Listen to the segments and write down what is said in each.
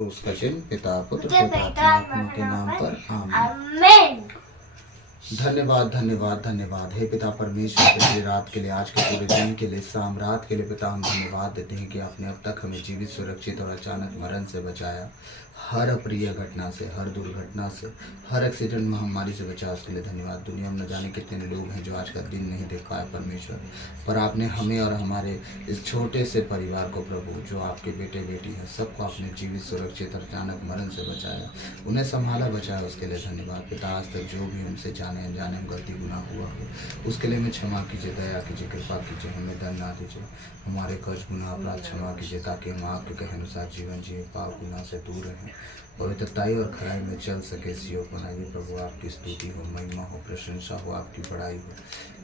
उसका चिन्ह पिता पुत्र पवित्रात्मा के नाम पर आमीन। आमीन। धन्यवाद धन्यवाद धन्यवाद। हे पिता परमेश्वर, पिछली रात के लिए, आज के पूरे दिन के लिए, शाम रात के लिए पिता हम धन्यवाद देते हैं कि आपने अब तक हमें जीवित, सुरक्षित और अचानक मरण से बचाया। हर अप्रिय घटना से, हर दुर्घटना से, हर एक्सीडेंट महामारी से बचा, उसके लिए धन्यवाद। दुनिया में न जाने कितने लोग हैं जो आज का दिन नहीं देख पाए परमेश्वर, पर आपने हमें और हमारे इस छोटे से परिवार को प्रभु, जो आपके बेटे बेटी हैं, सबको आपने जीवित, सुरक्षित और अचानक मरण से बचाया, उन्हें संभाला, बचाया, उसके लिए धन्यवाद। पिता आज तक जो भी हमसे जाने अनजाने हम गलती गुनाह हुआ हो, उसके लिए हमें क्षमा कीजिए, दया कीजिए, कृपा कीजिए, हमें दंड ना दीजिए, हमारे कर्ज गुनाह अपराध क्षमा कीजिए, ताकि हम आपके कहे अनुसार जीवन जिए, पाप गुनाह से दूर रहें, पवित्रताई और खराई में चल सके। इस योग बनाइए प्रभु, आपकी स्तुति हो, महिमा हो, प्रशंसा हो, आपकी बड़ाई हो।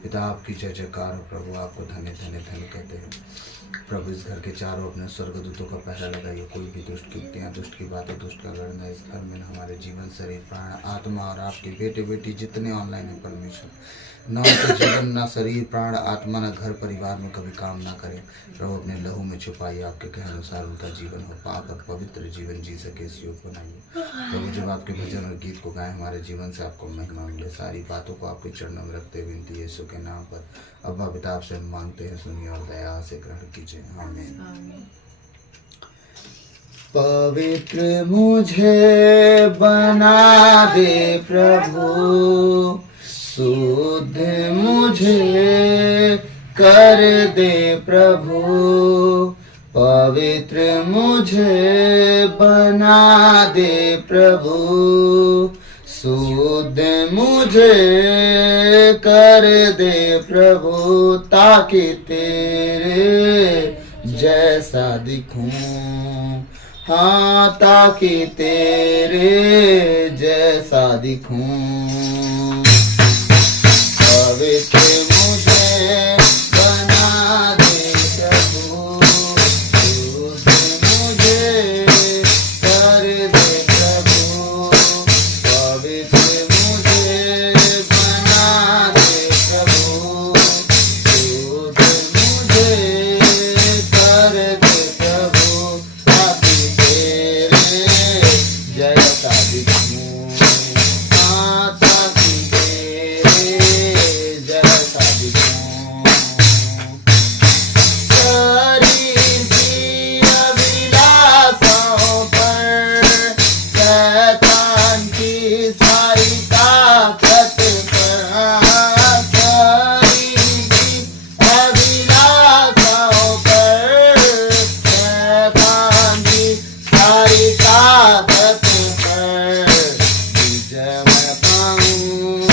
पिता आपकी जय जयकार हो प्रभु, आपको धन्य धन्य धन्य कहते हैं प्रभु। इस घर के चारों अपने स्वर्गदूतों का पहरा लगाइए। कोई भी दुष्ट कृत्यां, दुष्ट की बातें, दुष्ट का गणना इस घर में, हमारे जीवन, शरीर, प्राण, आत्मा और आपके बेटे बेटी जितने ऑनलाइन है परमेश्वर, न उनका जीवन, न शरीर, प्राण, आत्मा, न घर परिवार में कभी काम ना करें प्रभु। अपने लहू में छुपाइए, आपके कहे अनुसार उनका जीवन हो, पाक और पवित्र जीवन जी सके। इस योग बनाइए प्रभु। जब आपके भजन और गीत को गाएं, हमारे जीवन से आपको महिमा मिले। सारी बातों को आपके चरणों में रखते हुए विनती यीशु के नाम पर अब्बा पिता आपसे मांगते हैं, सुनिए और दया से ग्रहण कीजिए। आमीन। पवित्र मुझे बना दे प्रभु, शुद्ध मुझे कर दे प्रभु, पवित्र मुझे बना दे प्रभु, शुद्ध मुझे कर दे प्रभु, ताकि तेरे जैसा दिखूं, हाँ ताकि तेरे जैसा दिखूं। पवित्र मुझे बना दे प्रभु, शुद्ध मुझे कर दे प्रभु, पवित्र मुझे बना दे प्रभु, शुद्ध मुझे कर दे प्रभु, ताकि तेरे जैसा दिखूं, हाँ ताकि तेरे जैसा दिखूं। शरीर की अभिलाषाओं पर, शैतान की सारी ताकत पर, शरीर की अभिलाषाओं पर, शैतान की सारी ताकत पर विजय मैं पाऊं,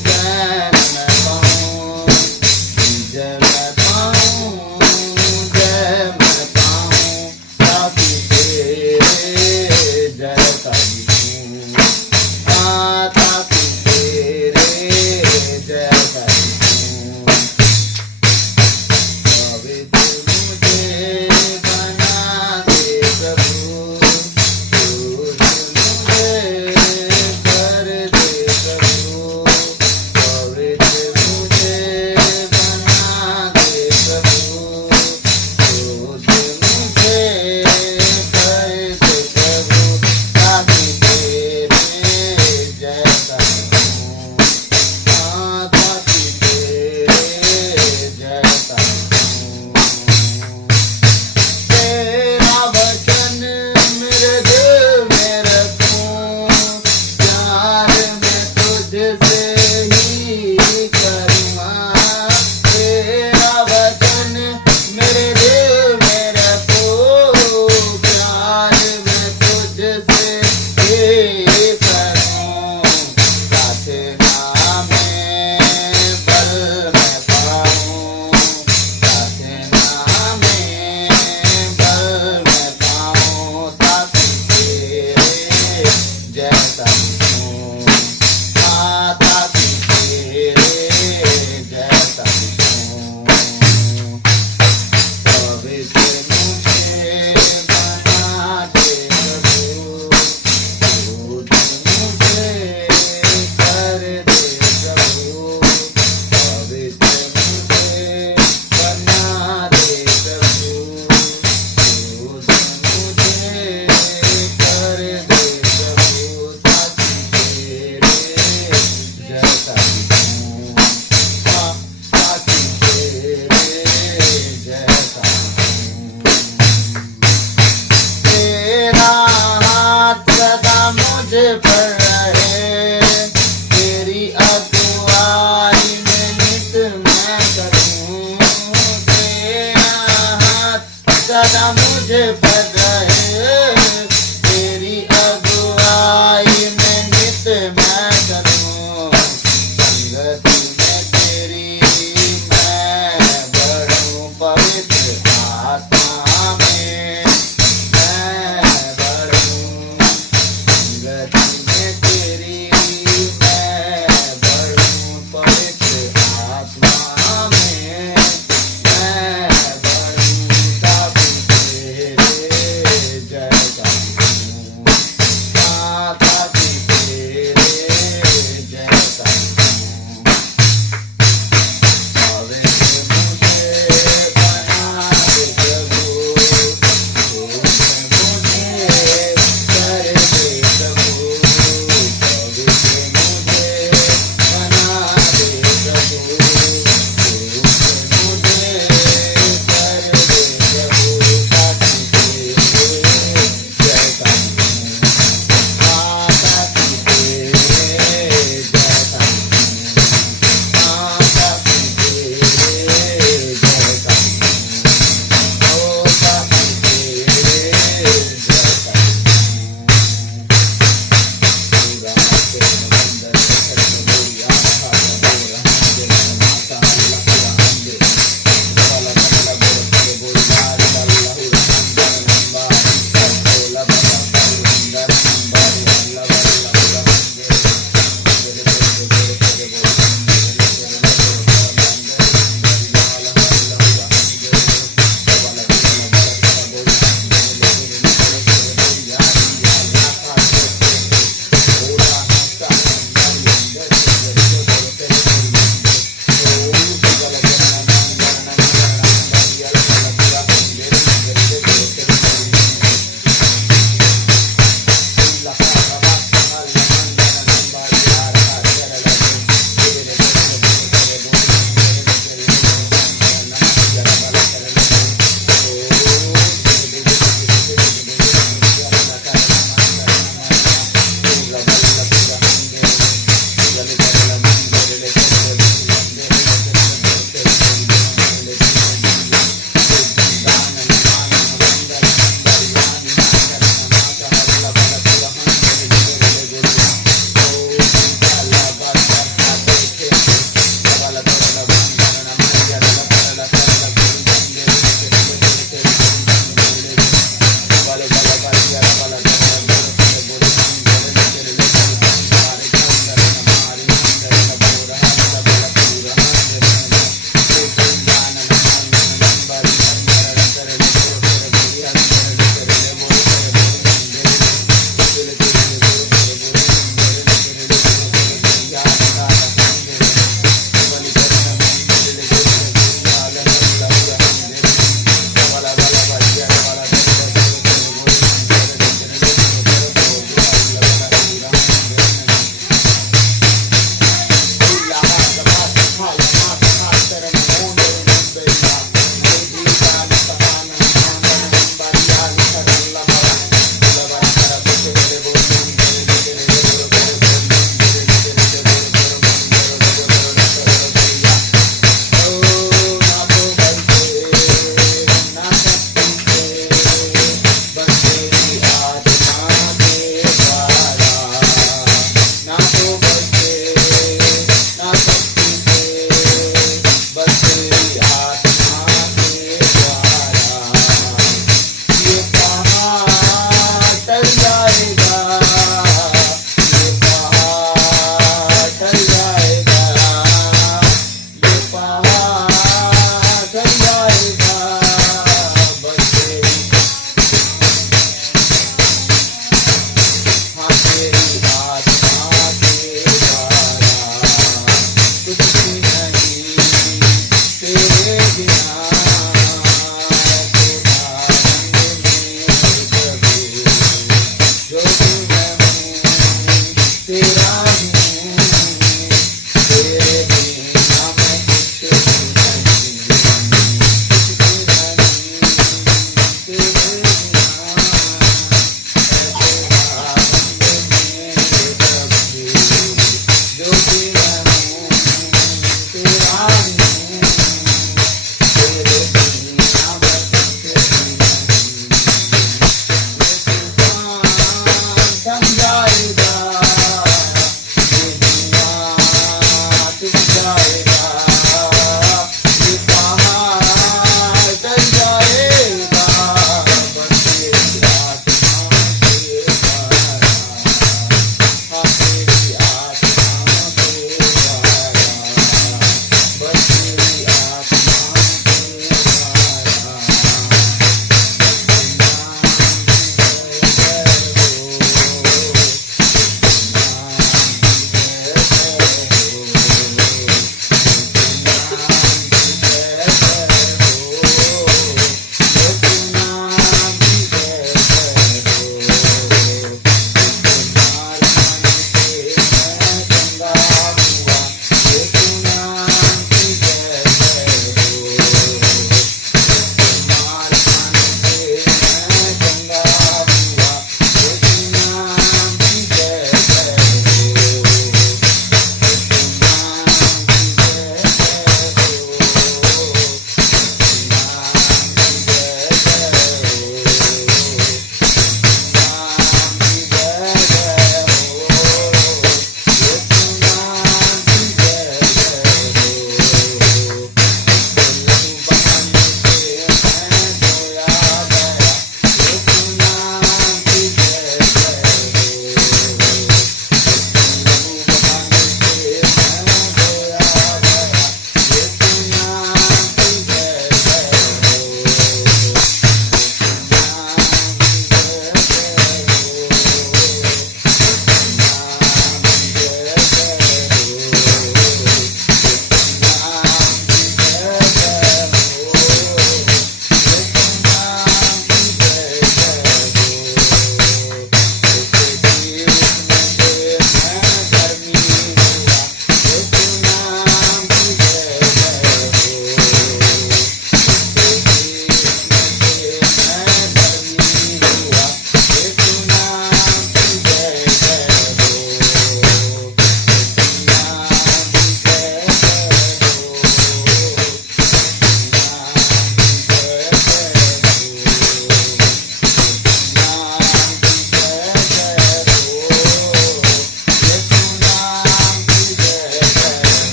जय मैं पाऊं, विजय मैं पाऊं, जय मैं पाऊं, ताकि तेरे जैसा दिखूं, हाँ ताकि तेरे जैसा दिखूं। पवित्र मुझे बना दे प्रभु, शुद्ध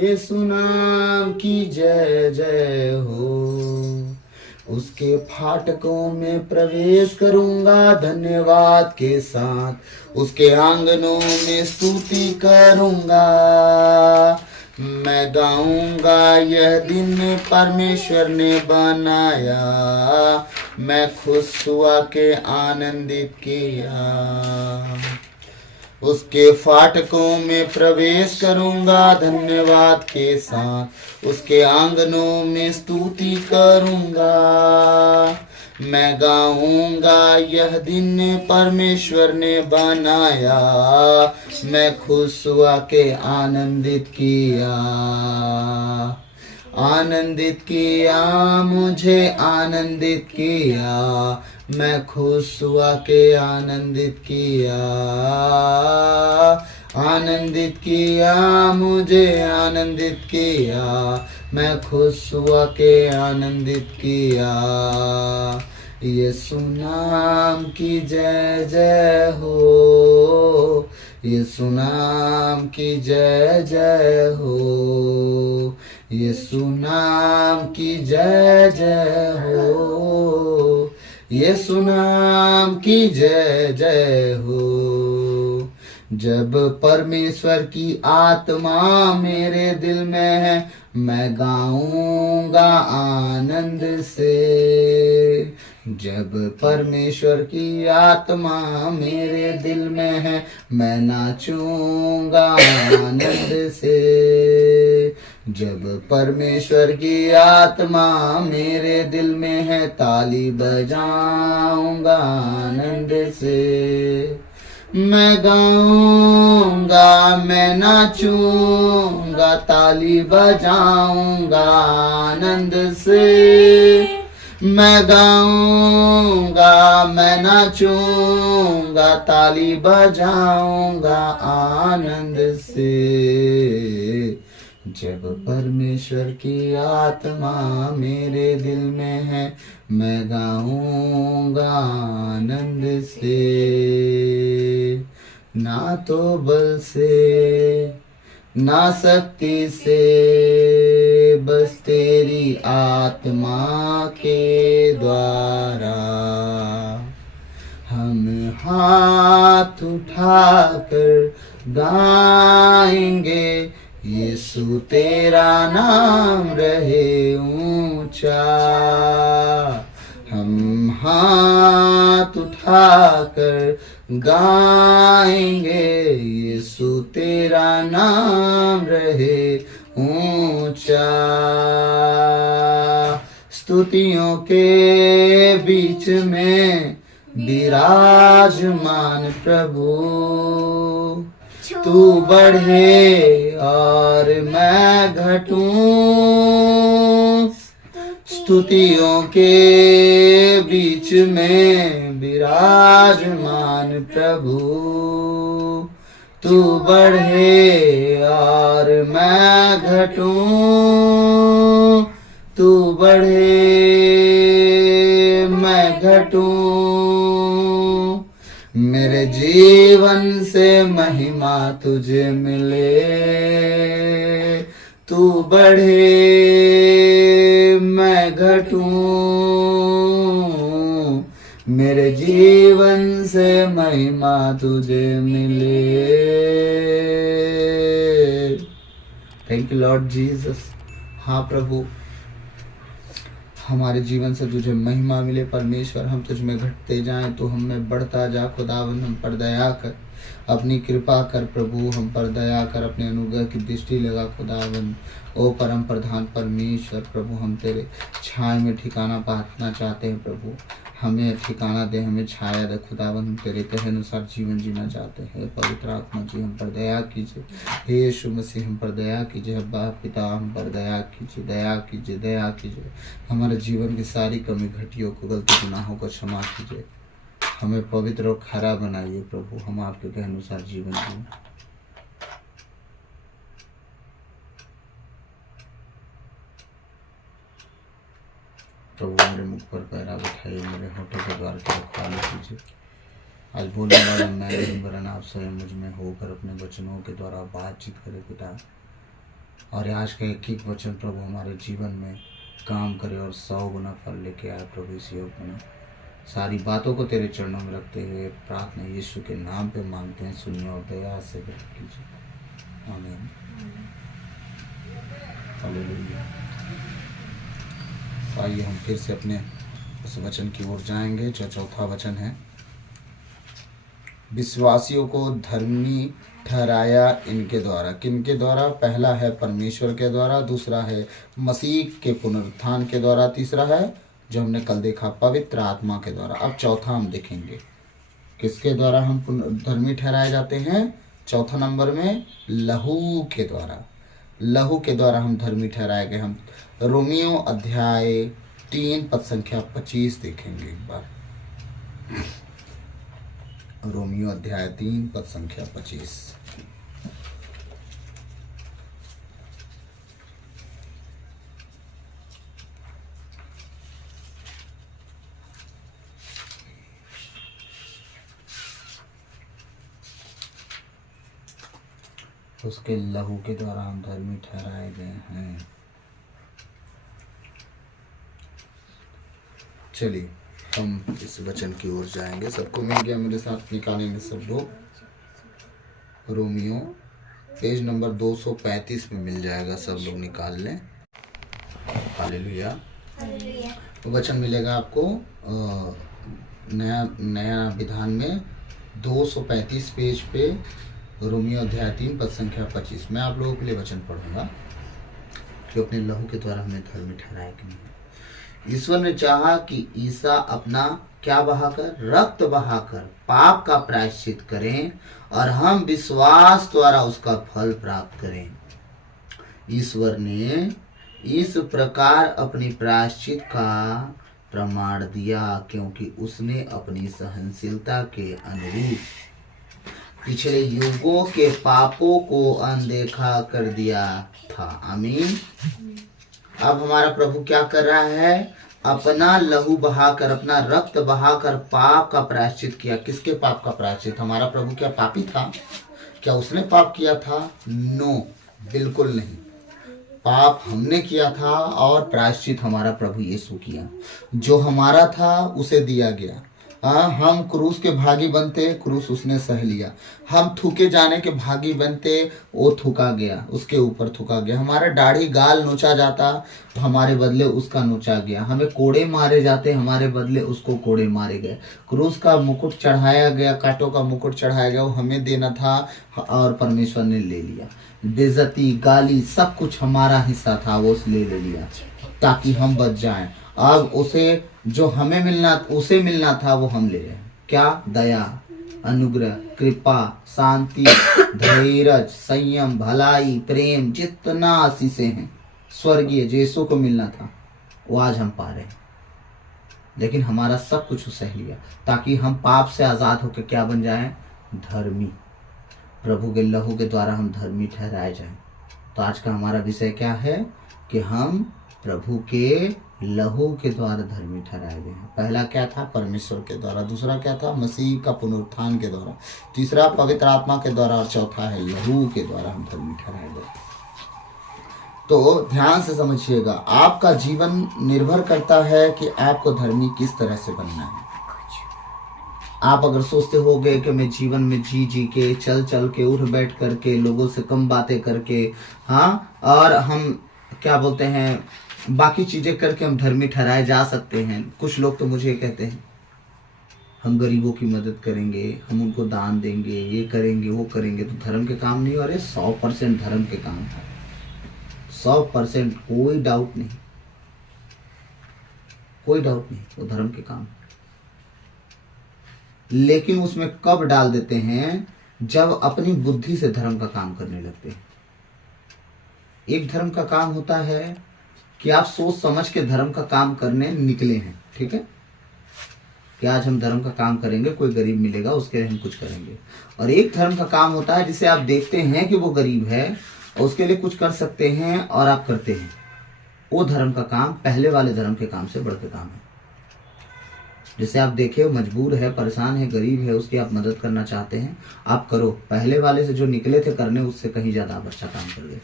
यीशु नाम की जय जय हो। उसके फाटकों में प्रवेश करूंगा धन्यवाद के साथ, उसके आंगनों में स्तुति करूंगा। मैं गाऊंगा यह दिन परमेश्वर ने बनाया, मैं खुश हुआ के आनंदित किया। उसके फाटकों में प्रवेश करूंगा धन्यवाद के साथ, उसके आंगनों में स्तुति करूंगा। मैं गाऊंगा यह दिन परमेश्वर ने बनाया, मैं खुश हुआ के आनंदित किया। आनंदित किया मुझे आनंदित किया, मैं खुश हुआ के आनंदित किया। आनंदित किया मुझे आनंदित किया, मैं खुश हुआ के आनंदित किया। यीशु नाम की जय जय हो, यीशु नाम की जय जय हो, यीशु नाम की जय जय हो, यीशु नाम की जय जय हो। जब परमेश्वर की आत्मा मेरे दिल में है, मैं गाऊंगा आनंद से। जब परमेश्वर की आत्मा मेरे दिल में है, मैं नाचूंगा आनंद से। जब परमेश्वर की आत्मा मेरे दिल में है, ताली बजाऊंगा आनंद से। मैं गाऊंगा मैं नाचूंगा, ताली बजाऊंगा आनंद से। मैं गाऊंगा मैं नाचूंगा, ताली बजाऊंगा आनंद से। जब परमेश्वर की आत्मा मेरे दिल में है, मैं गाऊंगा आनंद से। ना तो बल से ना शक्ति से, बस तेरी आत्मा के द्वारा हम हाथ उठाकर गाएंगे, यीशु तेरा नाम रहे ऊंचा। हम हाथ उठाकर गाएंगे, यीशु तेरा नाम रहे ऊंचा। स्तुतियों के बीच में विराजमान प्रभु, तू बढ़े और मैं घटूं। स्तुतियों के बीच में विराजमान प्रभु, तू बढ़े और मैं घटूं। तू बढ़े मैं घटूं। मेरे जीवन से महिमा तुझे मिले, तू बढ़े मैं घटूं। मेरे जीवन से महिमा तुझे मिले। Thank you Lord Jesus. हाँ प्रभु, हमारे जीवन से तुझे महिमा मिले परमेश्वर। हम तुझ में घटते जाएं तो हम में बढ़ता जा। खुदावन हम पर दया कर, अपनी कृपा कर प्रभु, हम पर दया कर, अपने अनुग्रह की दृष्टि लगा खुदावन। ओ परम प्रधान परमेश्वर प्रभु, हम तेरे छाया में ठिकाना पाना चाहते हैं प्रभु। हमें ठिकाना दे, हमें छाया दे खुदावन। हम तेरे कहे अनुसार जीवन जीना चाहते हैं। पवित्र आत्मा जी हम पर दया कीजिए। हे यीशु मसीह हम पर दया कीजिए। अब्बा पिता हम पर दया कीजिए, दया कीजिए, दया कीजिए। हमारे जीवन की सारी कमी घटियों को, गलती गुनाहों को क्षमा कीजिए। हमें पवित्र और खरा बनाइए प्रभु। हम आपके कहे अनुसार जीवन जिए। प्रभु मेरे मुख पर पैरा बिठाइए, मेरे होठों के द्वार की रखवाली कीजिए। आज बोलने वाला मैं वरन आप स्वयं मुझ में होकर अपने वचनों के द्वारा बातचीत करें पिता। और आज का एक एक वचन प्रभु हमारे जीवन में काम करे और 100 गुना फल लेके आए प्रभु इस योग में। सारी बातों को तेरे चरणों में रखते हुए प्रार्थना यीशु के नाम पे मांगते हैं, सुनिए और दया से ग्रहण कीजिए। आमीन। हालेलुया। आइए हम फिर से अपने उस वचन की ओर जाएंगे जो चौथा वचन है। विश्वासियों को धर्मी ठहराया इनके द्वारा। किनके द्वारा? पहला है परमेश्वर के द्वारा, दूसरा है मसीह के पुनरुत्थान के द्वारा, तीसरा है जो हमने कल देखा पवित्र आत्मा के द्वारा। अब चौथा हम देखेंगे किसके द्वारा हम धर्मी ठहराए जाते हैं। चौथा नंबर में लहू के द्वारा। लहू के द्वारा हम धर्मी ठहराए गए। हम रोमियो अध्याय 3 पद संख्या 25 देखेंगे एक बार। रोमियो अध्याय 3 पद संख्या 25। उसके लहू के द्वारा हम धर्मी ठहराए गए हैं। चलिए हम इस वचन की ओर जाएंगे। सबको मिल गया? मेरे साथ निकालेंगे सब लोग। रोमियो पेज नंबर 235 में मिल जाएगा, सब लोग निकाल लें। हालेलुया। वचन मिलेगा आपको नया विधान में 235 पेज पे, रोमियो अध्याय 3 पद संख्या 25। मैं आप लोगों के लिए वचन पढ़ूंगा कि अपने लहू के द्वारा हमें धर्मी ठहराया कि नहीं। ईश्वर ने चाहा कि ईसा अपना क्या बहाकर? रक्त बहाकर पाप का प्रायश्चित करें और हम विश्वास द्वारा उसका फल प्राप्त करें। ईश्वर ने इस प्रकार अपनी प्रायश्चित का प्रमाण दिया क्योंकि उसने अपनी सहनशीलता के अनुरूप पिछले युगों के पापों को अनदेखा कर दिया था। आमीन। अब हमारा प्रभु क्या कर रहा है? अपना लहू बहाकर, अपना रक्त बहाकर पाप का प्रायश्चित किया। किसके पाप का प्रायश्चित? हमारा प्रभु क्या पापी था? क्या उसने पाप किया था? नो, बिल्कुल नहीं। पाप हमने किया था और प्रायश्चित हमारा प्रभु यीशु किया। जो हमारा था उसे दिया गया। हम क्रूस के भागी बनते, क्रूस उसने सह लिया। हम थूके जाने के भागी बनते, वो थूका गया, उसके ऊपर थूका गया। हमारा दाढ़ी गाल नोचा जाता तो हमारे बदले उसका नोचा गया। हमें कोड़े मारे जाते, हमारे बदले उसको कोड़े मारे गए। क्रूस का मुकुट चढ़ाया गया, कांटों का मुकुट चढ़ाया गया, वो हमें देना था और परमेश्वर ने ले लिया। बेइज्जती, गाली, सब कुछ हमारा हिस्सा था, वो उसने ले लिया ताकि हम बच जाएं। अब उसे जो हमें मिलना, उसे मिलना था, वो हम ले रहे हैं। क्या? दया, अनुग्रह, कृपा, शांति, धैर्य, संयम, भलाई, प्रेम, जितना आशीषें हैं स्वर्गीय यीशु को मिलना था, वो आज हम पा रहे हैं। लेकिन हमारा सब कुछ सह लिया ताकि हम पाप से आजाद होकर क्या बन जाएं? धर्मी। प्रभु के लहू के द्वारा हम धर्मी ठहराए जाएं। तो आज का हमारा विषय क्या है कि हम प्रभु के लहू के द्वारा धर्मी ठहराए गए हैं। पहला क्या था? परमेश्वर के द्वारा। दूसरा क्या था? मसीह का पुनरुत्थान के द्वारा। तीसरा पवित्र आत्मा के द्वारा और चौथा है लहू के द्वारा हम धर्मी ठहराए गए। तो ध्यान से समझिएगा, आपका जीवन निर्भर करता है कि आपको धर्मी किस तरह से बनना है। आप अगर सोचते हो गए कि मैं जीवन में जी के, चल के, उठ बैठ करके, लोगों से कम बातें करके, और हम क्या बोलते हैं, बाकी चीजें करके हम धर्मी ठहराए जा सकते हैं। कुछ लोग तो मुझे कहते हैं हम गरीबों की मदद करेंगे, हम उनको दान देंगे, ये करेंगे, वो करेंगे। तो धर्म के काम नहीं। अरे 100% धर्म के काम है, 100%, कोई डाउट नहीं, कोई डाउट नहीं, वो धर्म के काम है। लेकिन उसमें कब डाल देते हैं? जब अपनी बुद्धि से धर्म का काम करने लगते हैं। एक धर्म का काम होता है कि आप सोच समझ के धर्म का काम करने निकले हैं, ठीक है, कि आज हम धर्म का काम करेंगे, कोई गरीब मिलेगा, उसके लिए हम कुछ करेंगे। और एक धर्म का काम होता है जिसे आप देखते हैं कि वो गरीब है और उसके लिए कुछ कर सकते हैं और आप करते हैं। वो धर्म का काम पहले वाले धर्म के काम से बढ़कर काम है। जैसे आप देखे, मजबूर है, परेशान है, गरीब है, उसकी आप मदद करना चाहते हैं, आप करो। पहले वाले से जो निकले थे करने, उससे कहीं ज्यादा आप अच्छा काम कर गए।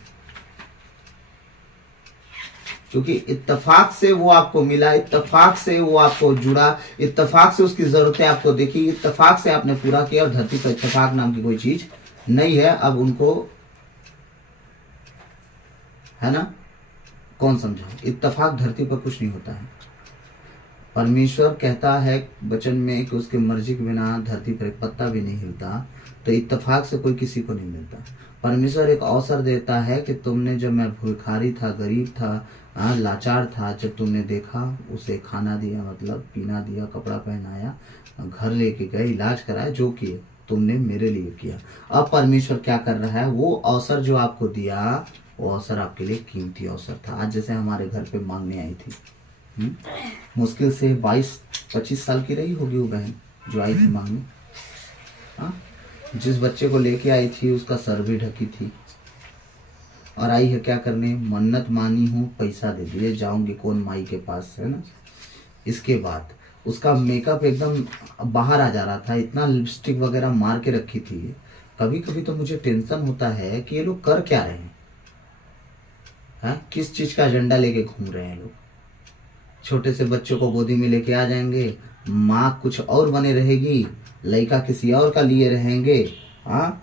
क्योंकि इत्तेफाक से वो आपको मिला, इत्तेफाक से वो आपको जुड़ा, इत्तेफाक से उसकी जरूरतें आपको देखी, इत्तेफाक से आपने पूरा किया। और धरती पर इत्तेफाक नाम की कोई चीज नहीं है। अब उनको, है ना, कौन समझाओ? इत्तेफाक धरती पर कुछ नहीं होता है। परमेश्वर कहता है वचन में कि उसकी मर्जी के बिना धरती पर एक पत्ता भी नहीं हिलता। तो इत्तेफाक से कोई किसी को नहीं मिलता। परमेश्वर एक अवसर देता है कि तुमने, जब मैं भिखारी था, गरीब था, लाचार था, जब तुमने देखा, उसे खाना दिया, मतलब पीना दिया, कपड़ा पहनाया, घर लेके गए, इलाज कराया, जो किए तुमने मेरे लिए किया। अब परमेश्वर क्या कर रहा है? वो अवसर जो आपको दिया, वो अवसर आपके लिए कीमती अवसर था। आज जैसे हमारे घर पे मांगने आई थी, मुश्किल से 22-25 साल की रही होगी वो बहन जो आई थी मांगने। हाँ, जिस बच्चे को लेके आई थी उसका सर भी ढकी थी, और आई है क्या करने? मन्नत मानी हूँ, पैसा दे दिए, जाऊंगी कौन माई के पास, है ना। इसके बाद उसका मेकअप एकदम बाहर आ जा रहा था, इतना लिपस्टिक वगैरह मार के रखी थी। कभी कभी तो मुझे टेंशन होता है कि ये लोग कर क्या रहे हैं, किस चीज का एजेंडा लेके घूम रहे हैं लोग। छोटे से बच्चों को गोदी में लेके आ जाएंगे, माँ कुछ और बने रहेगी, लड़का किसी और का लिए रहेंगे। हाँ,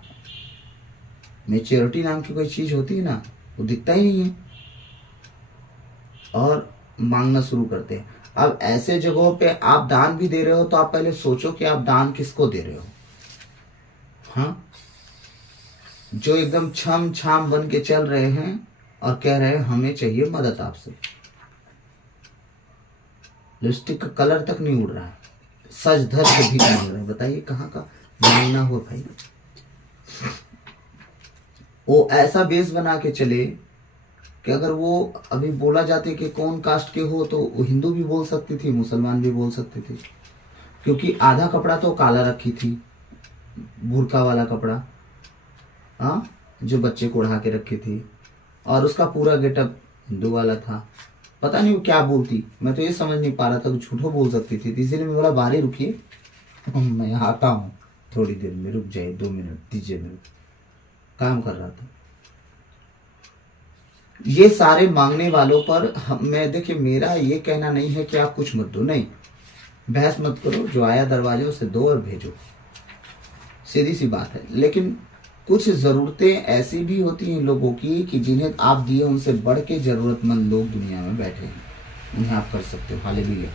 मेच्योरिटी नाम की कोई चीज होती है ना, वो दिखता ही नहीं है, और मांगना शुरू करते हैं। अब ऐसे जगहों पे आप दान भी दे रहे हो तो आप पहले सोचो कि आप दान किसको दे रहे हो। हाँ, जो एकदम छम छाम बन के चल रहे हैं और कह रहे हैं हमें चाहिए मदद आपसे, लिपस्टिक का कलर तक नहीं उड़ रहा है, सज धज के भी मांग रहे हैं। बताइए कहाँ का मांगना हो भाई। वो ऐसा बेस बना के चले कि अगर वो अभी बोला जाते कि कौन कास्ट के हो, तो वो हिंदू भी बोल सकती थी, मुसलमान भी बोल सकती थी, क्योंकि आधा कपड़ा तो काला रखी थी, बुर्का वाला कपड़ा, हाँ, जो बच्चे को उड़ा के रखी थी, और उसका पूरा गेटअप हिंदू वाला था। पता नहीं वो क्या बोलती, मैं तो ये समझ नहीं पा रहा था कि झूठो बोल सकती थी। इसीलिए मैं बोला बाहर ही रुकिए, मैं आता हूँ थोड़ी देर में, रुक जाए 2 मिनट दीजिए, मेरे काम कर रहा था। ये सारे मांगने वालों पर मैं, देखिए मेरा ये कहना नहीं है कि आप कुछ मत दो, नहीं, बहस मत करो, जो आया दरवाजे उसे दो और भेजो, सीधी सी बात है। लेकिन कुछ जरूरतें ऐसी भी होती हैं लोगों की कि जिन्हें आप दिए उनसे बढ़ के जरूरतमंद लोग दुनिया में बैठे हैं, उन्हें आप कर सकते हो। हालेलुया।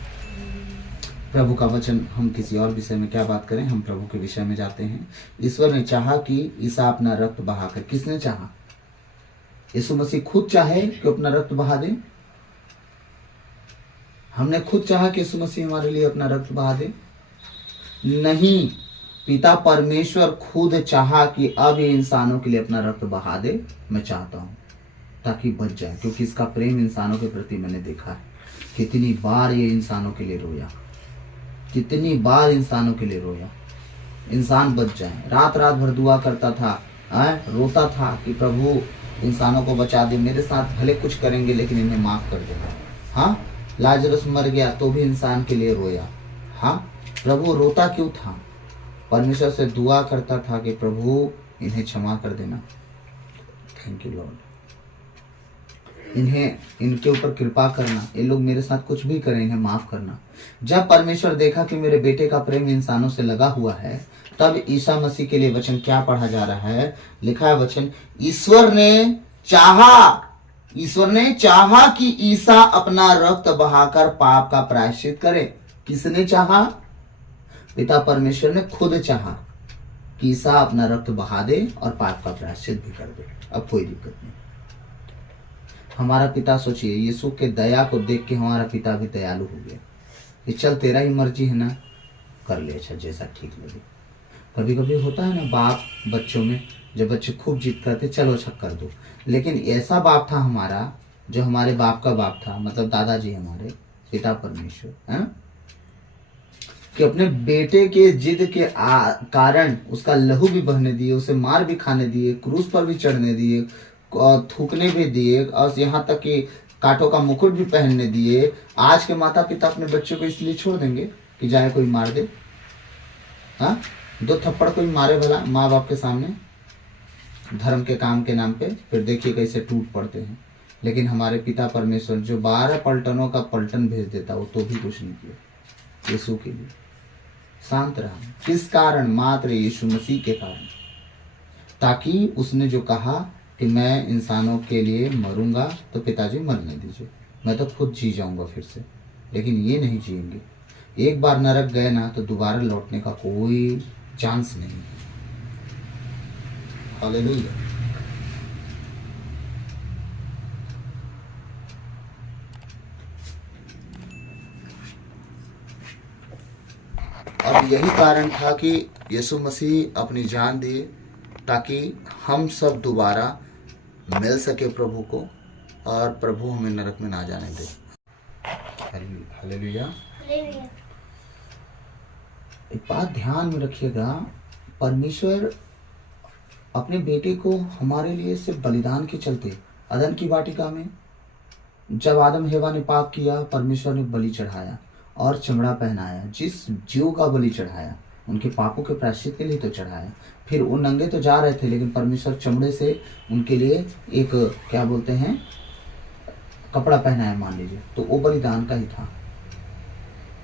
प्रभु का वचन, हम किसी और विषय में क्या बात करें, हम प्रभु के विषय में जाते हैं। ईश्वर ने चाहा कि ईसा अपना रक्त बहाकर, किसने चाहा? यीशु मसीह खुद चाहे कि अपना रक्त बहा दे? हमने खुद चाहा कि यीशु मसीह हमारे लिए अपना रक्त बहा दे? नहीं, पिता परमेश्वर खुद चाहा कि अब ये इंसानों के लिए अपना रक्त बहा दे। मैं चाहता हूं ताकि बच जाए, क्योंकि इसका प्रेम इंसानों के प्रति मैंने देखा है। कितनी बार ये इंसानों के लिए रोया, कितनी बार इंसानों के लिए रोया, इंसान बच जाए। रात रात भर दुआ करता था, रोता था कि प्रभु इंसानों को बचा दे, मेरे साथ भले कुछ करेंगे लेकिन इन्हें माफ कर देना। हाँ, लाजरस मर गया तो भी इंसान के लिए रोया। हाँ, प्रभु रोता क्यों था? परमेश्वर से दुआ करता था कि प्रभु इन्हें क्षमा कर देना, थैंक यू लॉर्ड, इन्हें, इनके ऊपर कृपा करना, ये लोग मेरे साथ कुछ भी करें इन्हें माफ करना। जब परमेश्वर देखा कि मेरे बेटे का प्रेम इंसानों से लगा हुआ है, तब ईसा मसीह के लिए वचन क्या पढ़ा जा रहा है? लिखा है वचन, ईश्वर ने चाहा कि ईसा अपना रक्त बहाकर पाप का प्रायश्चित करे। किसने चाहा? पिता परमेश्वर ने खुद चाहा कि ईसा अपना रक्त बहा दे और पाप का प्रायश्चित भी कर दे। अब कोई दिक्कत नहीं। हमारा पिता, सोचिए, यीशु के दया को देख के हमारा पिता भी दयालु हो गया कि चल तेरा ही मर्जी है ना, कर ले, अच्छा जैसा ठीक लगे। कभी कभी होता है ना बाप बच्चों में, जब बच्चे खूब जिद करते, चलो अच्छा कर दो। लेकिन ऐसा बाप था हमारा, जो हमारे बाप का बाप था, मतलब दादाजी हमारे, पिता परमेश्वर, है, कि अपने बेटे के जिद के कारण उसका लहू भी बहने दिए, उसे मार भी खाने दिए, क्रूस पर भी चढ़ने दिए, थूकने भी दिए, और यहाँ तक कि कांटों का मुकुट भी पहनने दिए। आज के माता पिता अपने बच्चों को इसलिए छोड़ देंगे कि जाए कोई मार दे? हाँ, 2 थप्पड़ कोई मारे भला माँ बाप के सामने, धर्म के काम के नाम पे, फिर देखिए कैसे टूट पड़ते हैं। लेकिन हमारे पिता परमेश्वर जो 12 पलटनों का पलटन भेज देता, वो तो भी कुछ नहीं किया यीशु के लिए। शांत रहा। किस कारण? मात्र यीशु मसीह के कारण। ताकि उसने जो कहा कि मैं इंसानों के लिए मरूंगा, तो पिताजी मरने दीजिए, मैं तो खुद जी जाऊंगा फिर से, लेकिन ये नहीं जिएंगे। एक बार नरक गए ना तो दोबारा लौटने का कोई चांस नहीं। हालेलुया। और यही कारण था कि यीशु मसीह अपनी जान दिए ताकि हम सब दोबारा मिल सके प्रभु को, और प्रभु हमें नरक में ना जाने दे। हालेलुया। एक बात ध्यान में रखिएगा, परमेश्वर अपने बेटे को हमारे लिए सिर्फ बलिदान के चलते, अदन की वाटिका में जब आदम हेवा ने पाप किया, परमेश्वर ने बलि चढ़ाया और चमड़ा पहनाया। जिस जीव का बलि चढ़ाया उनके पापों के प्रायश्चित के लिए तो चढ़ाया। फिर वो नंगे तो जा रहे थे, लेकिन परमेश्वर चमड़े से उनके लिए एक क्या बोलते हैं कपड़ा पहनाया, मान लीजिए, तो वो बलिदान का ही था।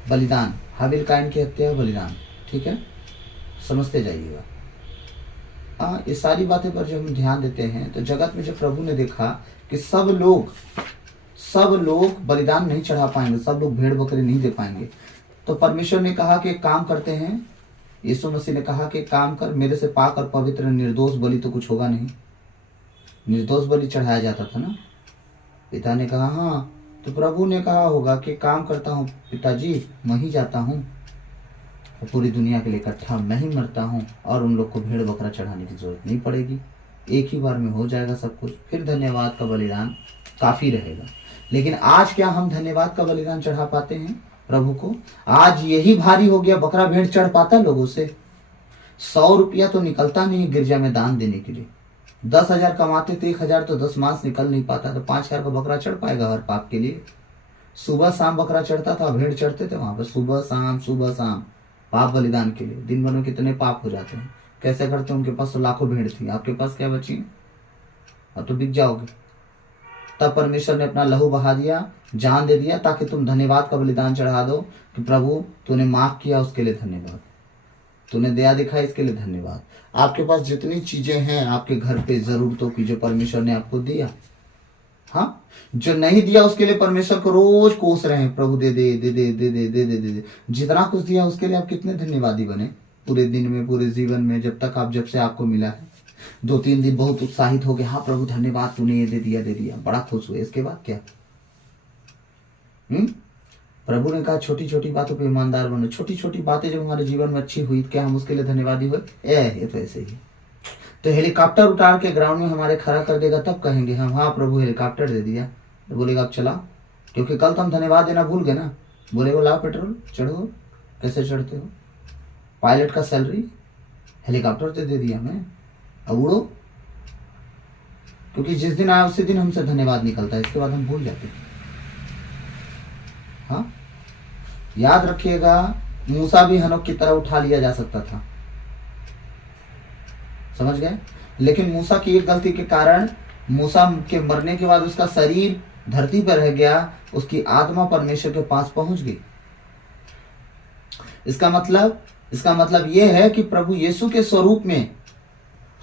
बलिदान, हाबिल काइन की हत्या बलिदान, ठीक है, समझते जाइएगा। ये सारी बातें पर जब हम ध्यान देते हैं तो जगत में जब प्रभु ने देखा कि सब लोग बलिदान नहीं चढ़ा पाएंगे, सब लोग भेड़ बकरी नहीं दे पाएंगे, तो परमेश्वर ने कहा कि एक काम करते हैं। यीशु मसीह ने कहा कि काम कर, मेरे से पाक और पवित्र निर्दोष बलि तो कुछ होगा नहीं। निर्दोष बलि चढ़ाया जाता था ना। पिता ने कहा हाँ, तो प्रभु ने कहा होगा कि काम करता हूँ पिताजी, मैं ही जाता हूँ, पूरी दुनिया के लिए इकट्ठा मैं ही मरता हूँ, और उन लोग को भेड़ बकरा चढ़ाने की जरूरत नहीं पड़ेगी, एक ही बार में हो जाएगा सब कुछ, फिर धन्यवाद का बलिदान काफी रहेगा। लेकिन आज क्या हम धन्यवाद का बलिदान चढ़ा पाते हैं प्रभु को? आज यही भारी हो गया, बकरा भेड़ चढ़ पाता लोगों से? 100 रुपया तो निकलता नहीं गिरजा में दान देने के लिए। 10,000 कमाते थे, 1,000 तो 10 मास निकल नहीं पाता, तो 5,000 का बकरा चढ़ पाएगा हर पाप के लिए? सुबह शाम बकरा चढ़ता था, भेड़ चढ़ते थे वहां पर, सुबह शाम पाप बलिदान के लिए। दिन भर में कितने पाप हो जाते हैं, कैसे करते हैं? उनके पास तो लाखों भेड़ थी, आपके पास क्या बची? अब तो बिक जाओगे। तब परमेश्वर ने अपना लहू बहा दिया, जान दे दिया, ताकि तुम धन्यवाद का बलिदान चढ़ा दो कि प्रभु तूने माफ किया उसके लिए धन्यवाद, तूने दया दिखाई इसके लिए धन्यवाद। आपके पास जितनी चीजें हैं आपके घर पे जरूरतों की, जो परमेश्वर ने आपको दिया, हाँ, जो नहीं दिया उसके लिए परमेश्वर को रोज कोस रहे हैं, प्रभु दे दे दे दे दे दे दे दे दे दे। जितना कुछ दिया उसके लिए आप कितने धन्यवादी बने पूरे दिन में, पूरे जीवन में, जब से आपको मिला है। 2-3 दिन बहुत उत्साहित हो गए, हाँ प्रभु धन्यवाद तूने ये दे दिया, बड़ा खुश हुए। इसके बाद क्या? प्रभु ने कहा छोटी छोटी बातों पे ईमानदार बनो। छोटी छोटी बातें जब हमारे जीवन में अच्छी हुई, क्या हम उसके लिए धन्यवादी हुए? ये तो ऐसे ही। तो हेलीकॉप्टर उतार के ग्राउंड में हमारे खड़ा कर देगा, तब कहेंगे हम हाँ प्रभु हेलीकॉप्टर दे दिया, तो बोलेगा अब चला, क्योंकि कल तो हम धन्यवाद देना भूल गए ना। बोलेगा लाओ पेट्रोल, चढ़ो। कैसे चढ़ते हो? पायलट का सैलरी हेलीकॉप्टर से दे दिया मैं, अब उड़ो। क्योंकि जिस दिन आया उसी दिन हमसे धन्यवाद निकलता है, इसके बाद हम भूल जाते हैं। हाँ, याद रखिएगा, मूसा भी हनोक की तरह उठा लिया जा सकता था, समझ गए? लेकिन मूसा की एक गलती के कारण, मूसा के मरने के बाद उसका शरीर धरती पर रह गया, उसकी आत्मा परमेश्वर के पास पहुंच गई। इसका मतलब यह है कि प्रभु यीशु के स्वरूप में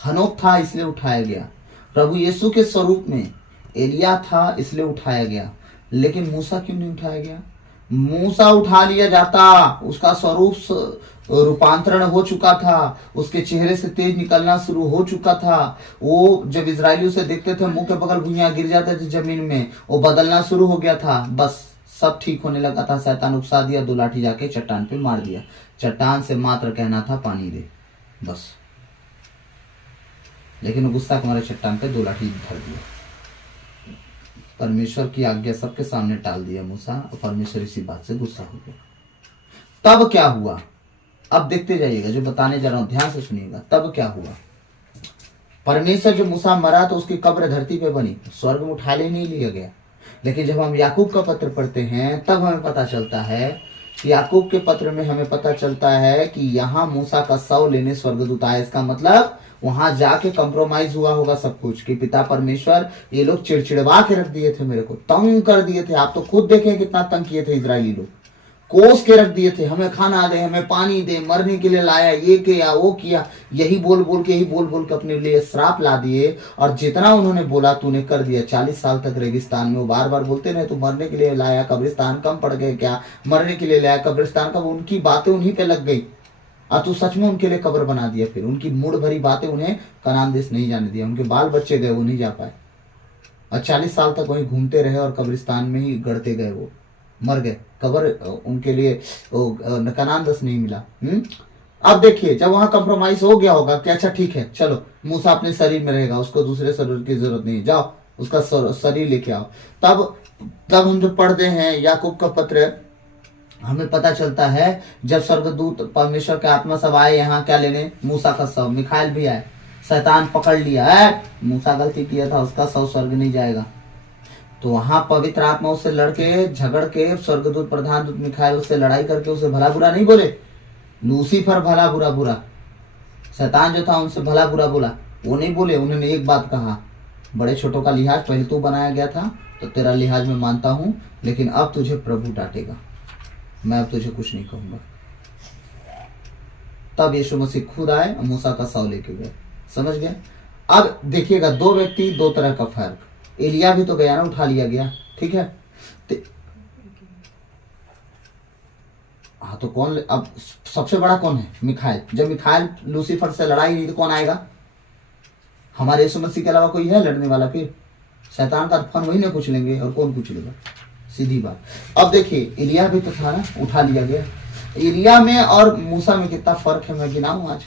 हनोक था इसलिए उठाया गया, प्रभु यीशु के स्वरूप में एलिया था इसलिए उठाया गया। लेकिन मूसा क्यों नहीं उठाया गया? मूसा उठा लिया जाता, उसका स्वरूप रूपांतरण हो चुका था, उसके चेहरे से तेज निकलना शुरू हो चुका था। वो जब इजरायलियों से देखते थे मुंह के बगल भुइयां गिर जाते थे जमीन में, वो बदलना शुरू हो गया था। बस सब ठीक होने लगा था, शैतान उकसा दिया, 2 लाठी जाके चट्टान पे मार दिया। चट्टान से मात्र कहना था पानी दे, बस। लेकिन गुस्सा के मारे चट्टान पे 2 लाठी धर दिया। परमेश्वर की आज्ञा सबके सामने टाल दिया मूसा, और परमेश्वर इसी बात से गुस्सा हो गया। तब क्या हुआ? अब देखते जाइएगा, जो बताने जा रहा हूं ध्यान से सुनिएगा। तब क्या हुआ? परमेश्वर जब मूसा मरा तो उसकी कब्र धरती पे बनी, स्वर्ग में उठा ले नहीं लिया गया। लेकिन जब हम याकूब का पत्र पढ़ते हैं तब हमें पता चलता है याकूब के पत्र में हमें पता चलता है कि यहाँ मूसा का शव लेने स्वर्गदूत आया। इसका मतलब वहां जाके कंप्रोमाइज हुआ होगा सब कुछ कि पिता परमेश्वर ये लोग चिड़चिड़वा के रख दिए थे, मेरे को तंग कर दिए थे। आप तो खुद देखें कितना तंग किए थे इजरायली लोग, कोस के रख दिए थे, हमें खाना दे, हमें पानी दे, मरने के लिए लाया, ये किया वो किया, यही बोल बोल के अपने लिए श्राप ला दिए। और जितना उन्होंने बोला तूने कर दिया। 40 साल तक रेगिस्तान में वो बार बार बोलते रहे तू मरने के लिए लाया कब्रिस्तान, कम पड़ गए क्या, मरने के लिए लाया कब्रिस्तान का। उनकी बातें उन्हीं पे लग गई और तू सच में उनके लिए कब्र बना दिया। फिर उनकी मूड भरी बातें उन्हें कनान देश नहीं जाने दिया। उनके बाल बच्चे गए, वो नहीं जा पाए और 40 साल तक वहीं घूमते रहे और कब्रिस्तान में ही गड़ते गए, वो मर गए। कब्र उनके लिए कनान देश नहीं मिला। अब देखिए जब वहां कंप्रोमाइज हो गया होगा कि अच्छा ठीक है चलो मूसा अपने शरीर में रहेगा, उसको दूसरे शरीर की जरूरत नहीं, जाओ उसका शरीर लेके आओ। तब हम जो पढ़ते हैं याकूब का पत्र, हमें पता चलता है जब स्वर्गदूत परमेश्वर के आत्मा सब आए यहाँ क्या लेने, मूसा का शव, मिखाइल भी आए, शैतान पकड़ लिया है मूसा गलती किया था, उसका शव स्वर्ग नहीं जाएगा। तो वहां पवित्र आत्मा उससे लड़के झगड़ के स्वर्गदूत प्रधान दूत मिखाइल उससे लड़ाई करके उसे भला बुरा नहीं बोले। लूसीफर भला बुरा बुरा, शैतान जो था उनसे भला बुरा बोला, वो नहीं बोले। उन्होंने एक बात कहा, बड़े छोटों का लिहाज पहले तू बनाया गया था तो तेरा लिहाज मैं मानता हूं, लेकिन अब तुझे प्रभु डांटेगा, मैं अब तुझे कुछ नहीं कहूंगा। तब यीशु मसीह खुद आए और मूसा का शव लेके गए। समझ गए? अब देखिएगा दो व्यक्ति, दो तरह का फर्क। एलिया भी तो गया ना, उठा लिया गया, ठीक है। हाँ तो कौन, अब सबसे बड़ा कौन है? मिखाइल। जब मिखाइल लूसीफर से लड़ाई नहीं तो कौन आएगा? हमारे यीशु मसीह के अलावा कोई है लड़ने वाला? फिर शैतान का फन वही ना कुछ लेंगे, और कौन कुछ लेगा, सीधी बात। अब देखिए एलिया भी तो था ना, उठा लिया गया। एलिया में और मूसा में कितना फर्क है मैं गिनाऊं आज।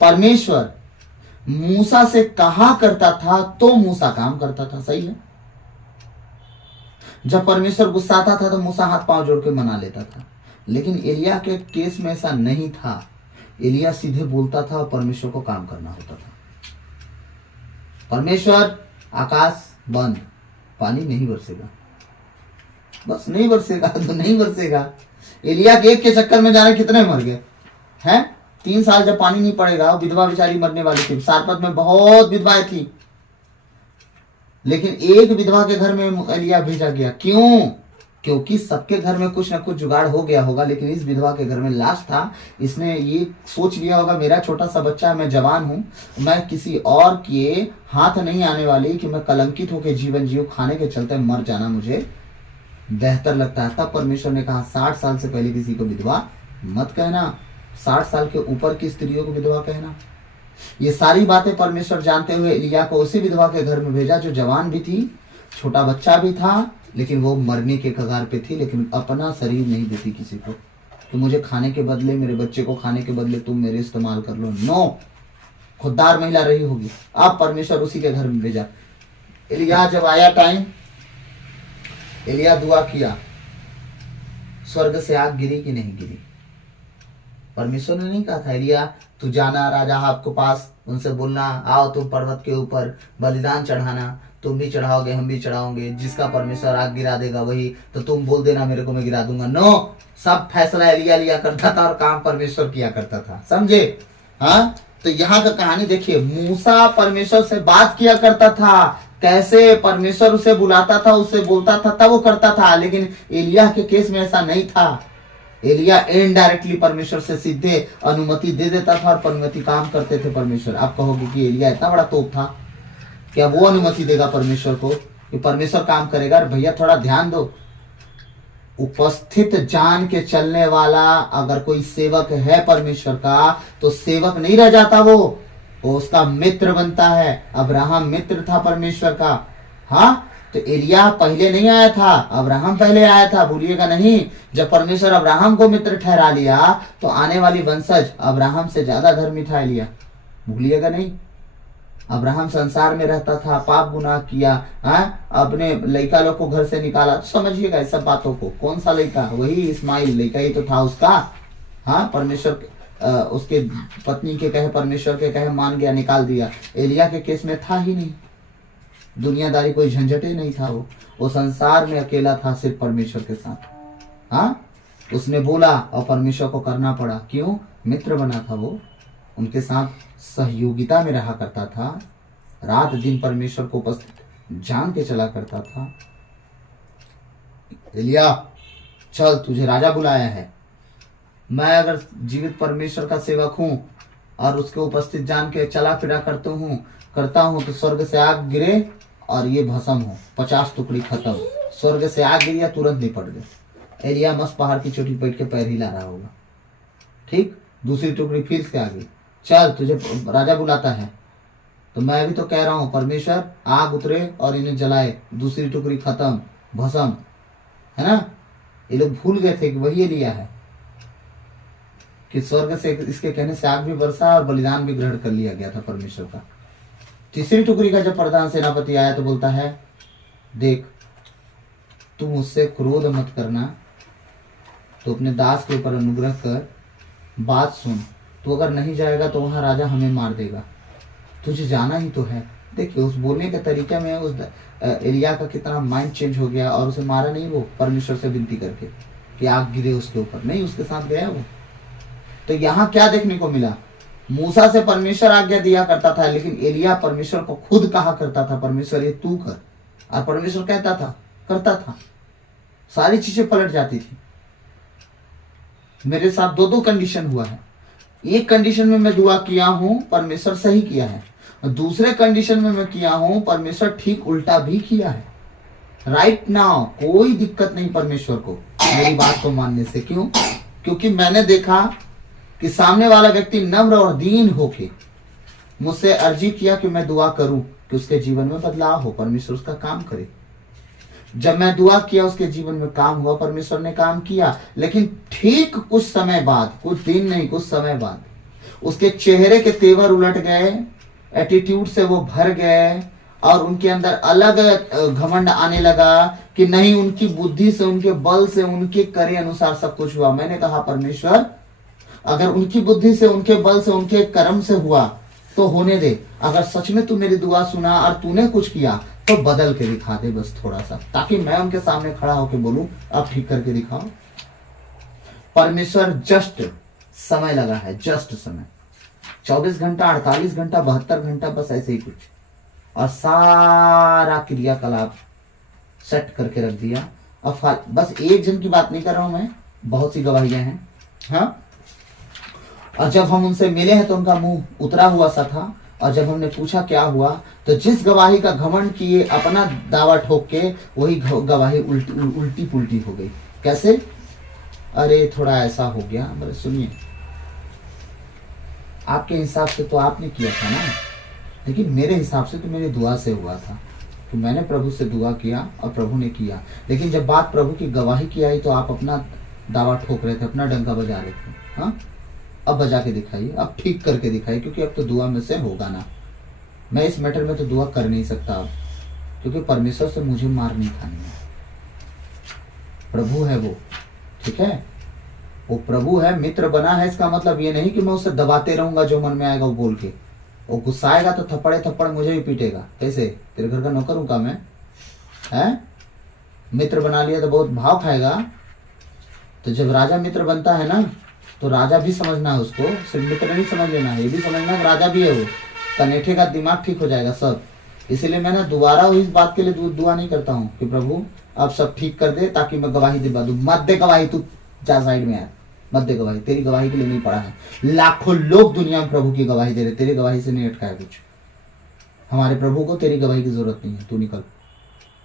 परमेश्वर मूसा से कहा करता था तो मूसा काम करता था, सही है। जब परमेश्वर गुस्साता था तो मूसा हाथ पांव जोड़ के मना लेता था। लेकिन एलिया के केस में ऐसा नहीं था। एलिया सीधे बोलता था और परमेश्वर को काम करना होता था। परमेश्वर आकाश बंद, पानी नहीं बरसेगा, बस नहीं बरसेगा तो नहीं बरसेगा। एलिया के एक के चक्कर में जाने कितने मर गए हैं। 3 साल जब पानी नहीं पड़ेगा, विधवा बेचारी मरने वाली थी। सारपत में बहुत विधवाएं थी, लेकिन एक विधवा के घर में एलिया भेजा गया। क्यों? क्योंकि सबके घर में कुछ ना कुछ जुगाड़ हो गया होगा, लेकिन इस विधवा के घर में लाश था। इसने ये सोच लिया होगा मेरा छोटा सा बच्चा है, मैं जवान हूं, मैं किसी और के हाथ नहीं आने वाली कि मैं कलंकित होकर जीवन जीव, खाने के चलते मर जाना मुझे बेहतर लगता है। तब परमेश्वर ने कहा 60 साल से पहले किसी को विधवा मत कहना, 60 साल के ऊपर की स्त्रियों को विधवा कहना। ये सारी बातें परमेश्वर जानते हुए एलिया को उसी विधवा के घर में भेजा जो जवान भी थी, छोटा बच्चा भी था, लेकिन वो मरने के कगार पे थी, लेकिन अपना शरीर नहीं देती किसी को। तो मुझे खाने के बदले, मेरे बच्चे को खाने के बदले तुम मेरे इस्तेमाल कर लो। नो, खुददार महिला रही होगी। अब परमेश्वर उसी के घर में भेजा। एलिया जब आया टाइम, एलिया दुआ किया, स्वर्ग से आग गिरी कि नहीं गिरी? परमेश्वर ने नहीं कहा था एलिया तू जाना राजा अहाब के पास, उनसे बोलना आओ तुम पर्वत के ऊपर बलिदान चढ़ाना, तुम भी चढ़ाओगे हम भी चढ़ाओगे, जिसका परमेश्वर आग गिरा देगा वही, तो तुम बोल देना मेरे को, मैं गिरा दूंगा। नो, सब फैसला एलिया लिया करता था और काम परमेश्वर किया करता था। समझे? हाँ, तो यहाँ का कहानी देखिए। मूसा परमेश्वर से बात किया करता था, कैसे परमेश्वर उसे बुलाता था, उससे बोलता था, तब वो करता था। लेकिन एलिया के केस में ऐसा नहीं था। एलिया इनडायरेक्टली परमेश्वर से सीधे अनुमति दे देता था और अनुमति काम करते थे परमेश्वर। आप कहोगे कि एलिया इतना बड़ा तोप था, क्या वो अनुमति देगा परमेश्वर को कि परमेश्वर काम करेगा? भैया थोड़ा ध्यान दो। उपस्थित जान के चलने वाला अगर कोई सेवक है परमेश्वर का, तो सेवक नहीं रह जाता, वो उसका मित्र बनता है। अब्राहम मित्र था परमेश्वर का। हाँ, तो एलिया पहले नहीं आया था, अब्राहम पहले आया था, भूलिएगा नहीं। जब परमेश्वर अब्राहम को मित्र ठहरा लिया तो आने वाली वंशज अब्राहम से ज्यादा धर्मी था एलिया, भूलिएगा नहीं। अब्राहम संसार में रहता था, पाप गुनाह किया, अपने लड़का लोग को घर से निकाला। तो समझिएगा इस सब बातों को। कौन सा लड़का? वही इस्माइल, लड़का ही तो था उसका। हाँ, परमेश्वर उसके पत्नी के कहे, परमेश्वर के कहे मान गया, निकाल दिया। एलिया के केस में था ही नहीं, दुनियादारी कोई झंझट ही नहीं था। वो संसार में अकेला था सिर्फ परमेश्वर के साथ। हाँ, उसने बोला और परमेश्वर को करना पड़ा। क्यों? मित्र बना था वो, उनके साथ सहयोगिता में रहा करता था, रात दिन परमेश्वर को उपस्थित जान के चला करता था। एलिया चल, तुझे राजा बुलाया है। मैं अगर जीवित परमेश्वर का सेवक हूं और उसके उपस्थित जान के चला फिरा करता हूं तो स्वर्ग से आग गिरे और ये भस्म हो, 50 टुकड़ी खत्म। स्वर्ग से आग गिरी या तुरंत निपट गए। एलिया मस्त पहाड़ की चोटी बैठ के पैर हिला रहा होगा। ठीक, दूसरी टुकड़ी फिर से आ गई, चल तुझे राजा बुलाता है। तो मैं भी तो कह रहा हूं परमेश्वर आग उतरे और इन्हें जलाए, दूसरी टुकड़ी खत्म, भस्म, है ना। ये लोग भूल गए थे कि वही एलिया है, कि स्वर्ग से इसके कहने से आग भी बरसा और बलिदान भी ग्रहण कर लिया गया था परमेश्वर का। तीसरी टुकड़ी का जब प्रधान सेनापति आया तो बोलता है, देख तू मुझसे क्रोध मत करना, तो अपने दास के ऊपर अनुग्रह कर, बात सुन। तू अगर नहीं जाएगा तो वहां राजा हमें मार देगा, तुझे जाना ही तो है। देखिए उस बोलने के तरीके में उस एलिया का कितना माइंड चेंज हो गया। और उसे मारा नहीं वो परमेश्वर से विनती करके कि आग गिरे उसके ऊपर, नहीं, उसके साथ गया वो। तो यहाँ क्या देखने को मिला? मूसा से परमेश्वर आज्ञा दिया करता था, लेकिन एलिया परमेश्वर को खुद कहा करता था परमेश्वर ये तू कर, और परमेश्वर कहता था, करता था, सारी चीजें पलट जाती थी। मेरे साथ दो कंडीशन हुआ है। एक कंडीशन में मैं दुआ किया हूं, परमेश्वर सही किया है, और दूसरे कंडीशन में मैं किया हूं, परमेश्वर ठीक उल्टा भी किया है। राइट नाउ कोई दिक्कत नहीं परमेश्वर को मेरी बात को मानने से। क्यों? क्योंकि मैंने देखा कि सामने वाला व्यक्ति नम्र और दीन होके मुझसे अर्जी किया कि मैं दुआ करूं कि उसके जीवन में बदलाव हो, परमेश्वर उसका काम करे। जब मैं दुआ किया उसके जीवन में काम हुआ, परमेश्वर ने काम किया। लेकिन ठीक कुछ समय बाद, कुछ दिन नहीं, कुछ समय बाद उसके चेहरे के तेवर उलट गए, एटीट्यूड से वो भर गए, और उनके अंदर अलग घमंड आने लगा कि नहीं, उनकी बुद्धि से, उनके बल से, उनके करे अनुसार सब कुछ हुआ। मैंने कहा परमेश्वर अगर उनकी बुद्धि से, उनके बल से, उनके कर्म से हुआ तो होने दे। अगर सच में तू मेरी दुआ सुना और तूने कुछ किया तो बदल के दिखा दे बस थोड़ा सा, ताकि मैं उनके सामने खड़ा होकर बोलूं अब ठीक करके दिखाओ। परमेश्वर जस्ट समय लगा है, जस्ट समय, 24 घंटा, 48 घंटा, 72 घंटा, बस ऐसे ही कुछ, और सारा क्रियाकलाप सेट करके रख दिया। अब बस एक जन की बात नहीं कर रहा हूं मैं, बहुत सी गवाहियां हैं। हाँ, और जब हम उनसे मिले हैं तो उनका मुंह उतरा हुआ सा था, और जब हमने पूछा क्या हुआ तो जिस गवाही का घमंड किए अपना दावा ठोक के वही गवाही उल्टी पुल्टी हो गई। कैसे? अरे थोड़ा ऐसा हो गया। बोले सुनिए, आपके हिसाब से तो आपने किया था ना, लेकिन मेरे हिसाब से तो मेरी दुआ से हुआ था, तो मैंने प्रभु से दुआ किया और प्रभु ने किया। लेकिन जब बात प्रभु की गवाही की आई तो आप अपना दावा ठोक रहे थे, अपना डंका बजा रहे थे। हाँ, अब बजा के दिखाइए, अब ठीक करके दिखाइए, क्योंकि अब तो दुआ में से होगा ना। मैं इस मैटर में तो दुआ कर नहीं सकता अब, क्योंकि परमेश्वर से मुझे मार नहीं खानी है। प्रभु है वो, ठीक है, वो प्रभु है, मित्र बना है। इसका मतलब ये नहीं कि मैं उसे दबाते रहूंगा जो मन में आएगा वो बोल के। वो गुस्साएगा तो थप्पड़ मुझे भी पीटेगा। कैसे? तेरे घर का नौकर हूं का मैं? है मित्र बना लिया तो बहुत भाव खाएगा। तो जब राजा मित्र बनता है ना, तो राजा भी समझना है उसको, सिर्फ मित्र नहीं समझ लेना है, ये भी समझना है राजा भी है वो। कनेठे का दिमाग ठीक हो जाएगा सब। इसीलिए मैं ना दोबारा इस बात के लिए दुआ नहीं करता हूँ कि प्रभु अब सब ठीक कर दे ताकि मैं गवाही दिलवा दूं। मत दे गवाही, तू जा साइड में यार, मत दे गवाही, तेरी गवाही के लिए नहीं पड़ा है। लाखों लोग दुनिया में प्रभु की गवाही दे रहे, तेरी गवाही से नहीं अटका है कुछ। हमारे प्रभु को तेरी गवाही की जरूरत नहीं है, तू निकल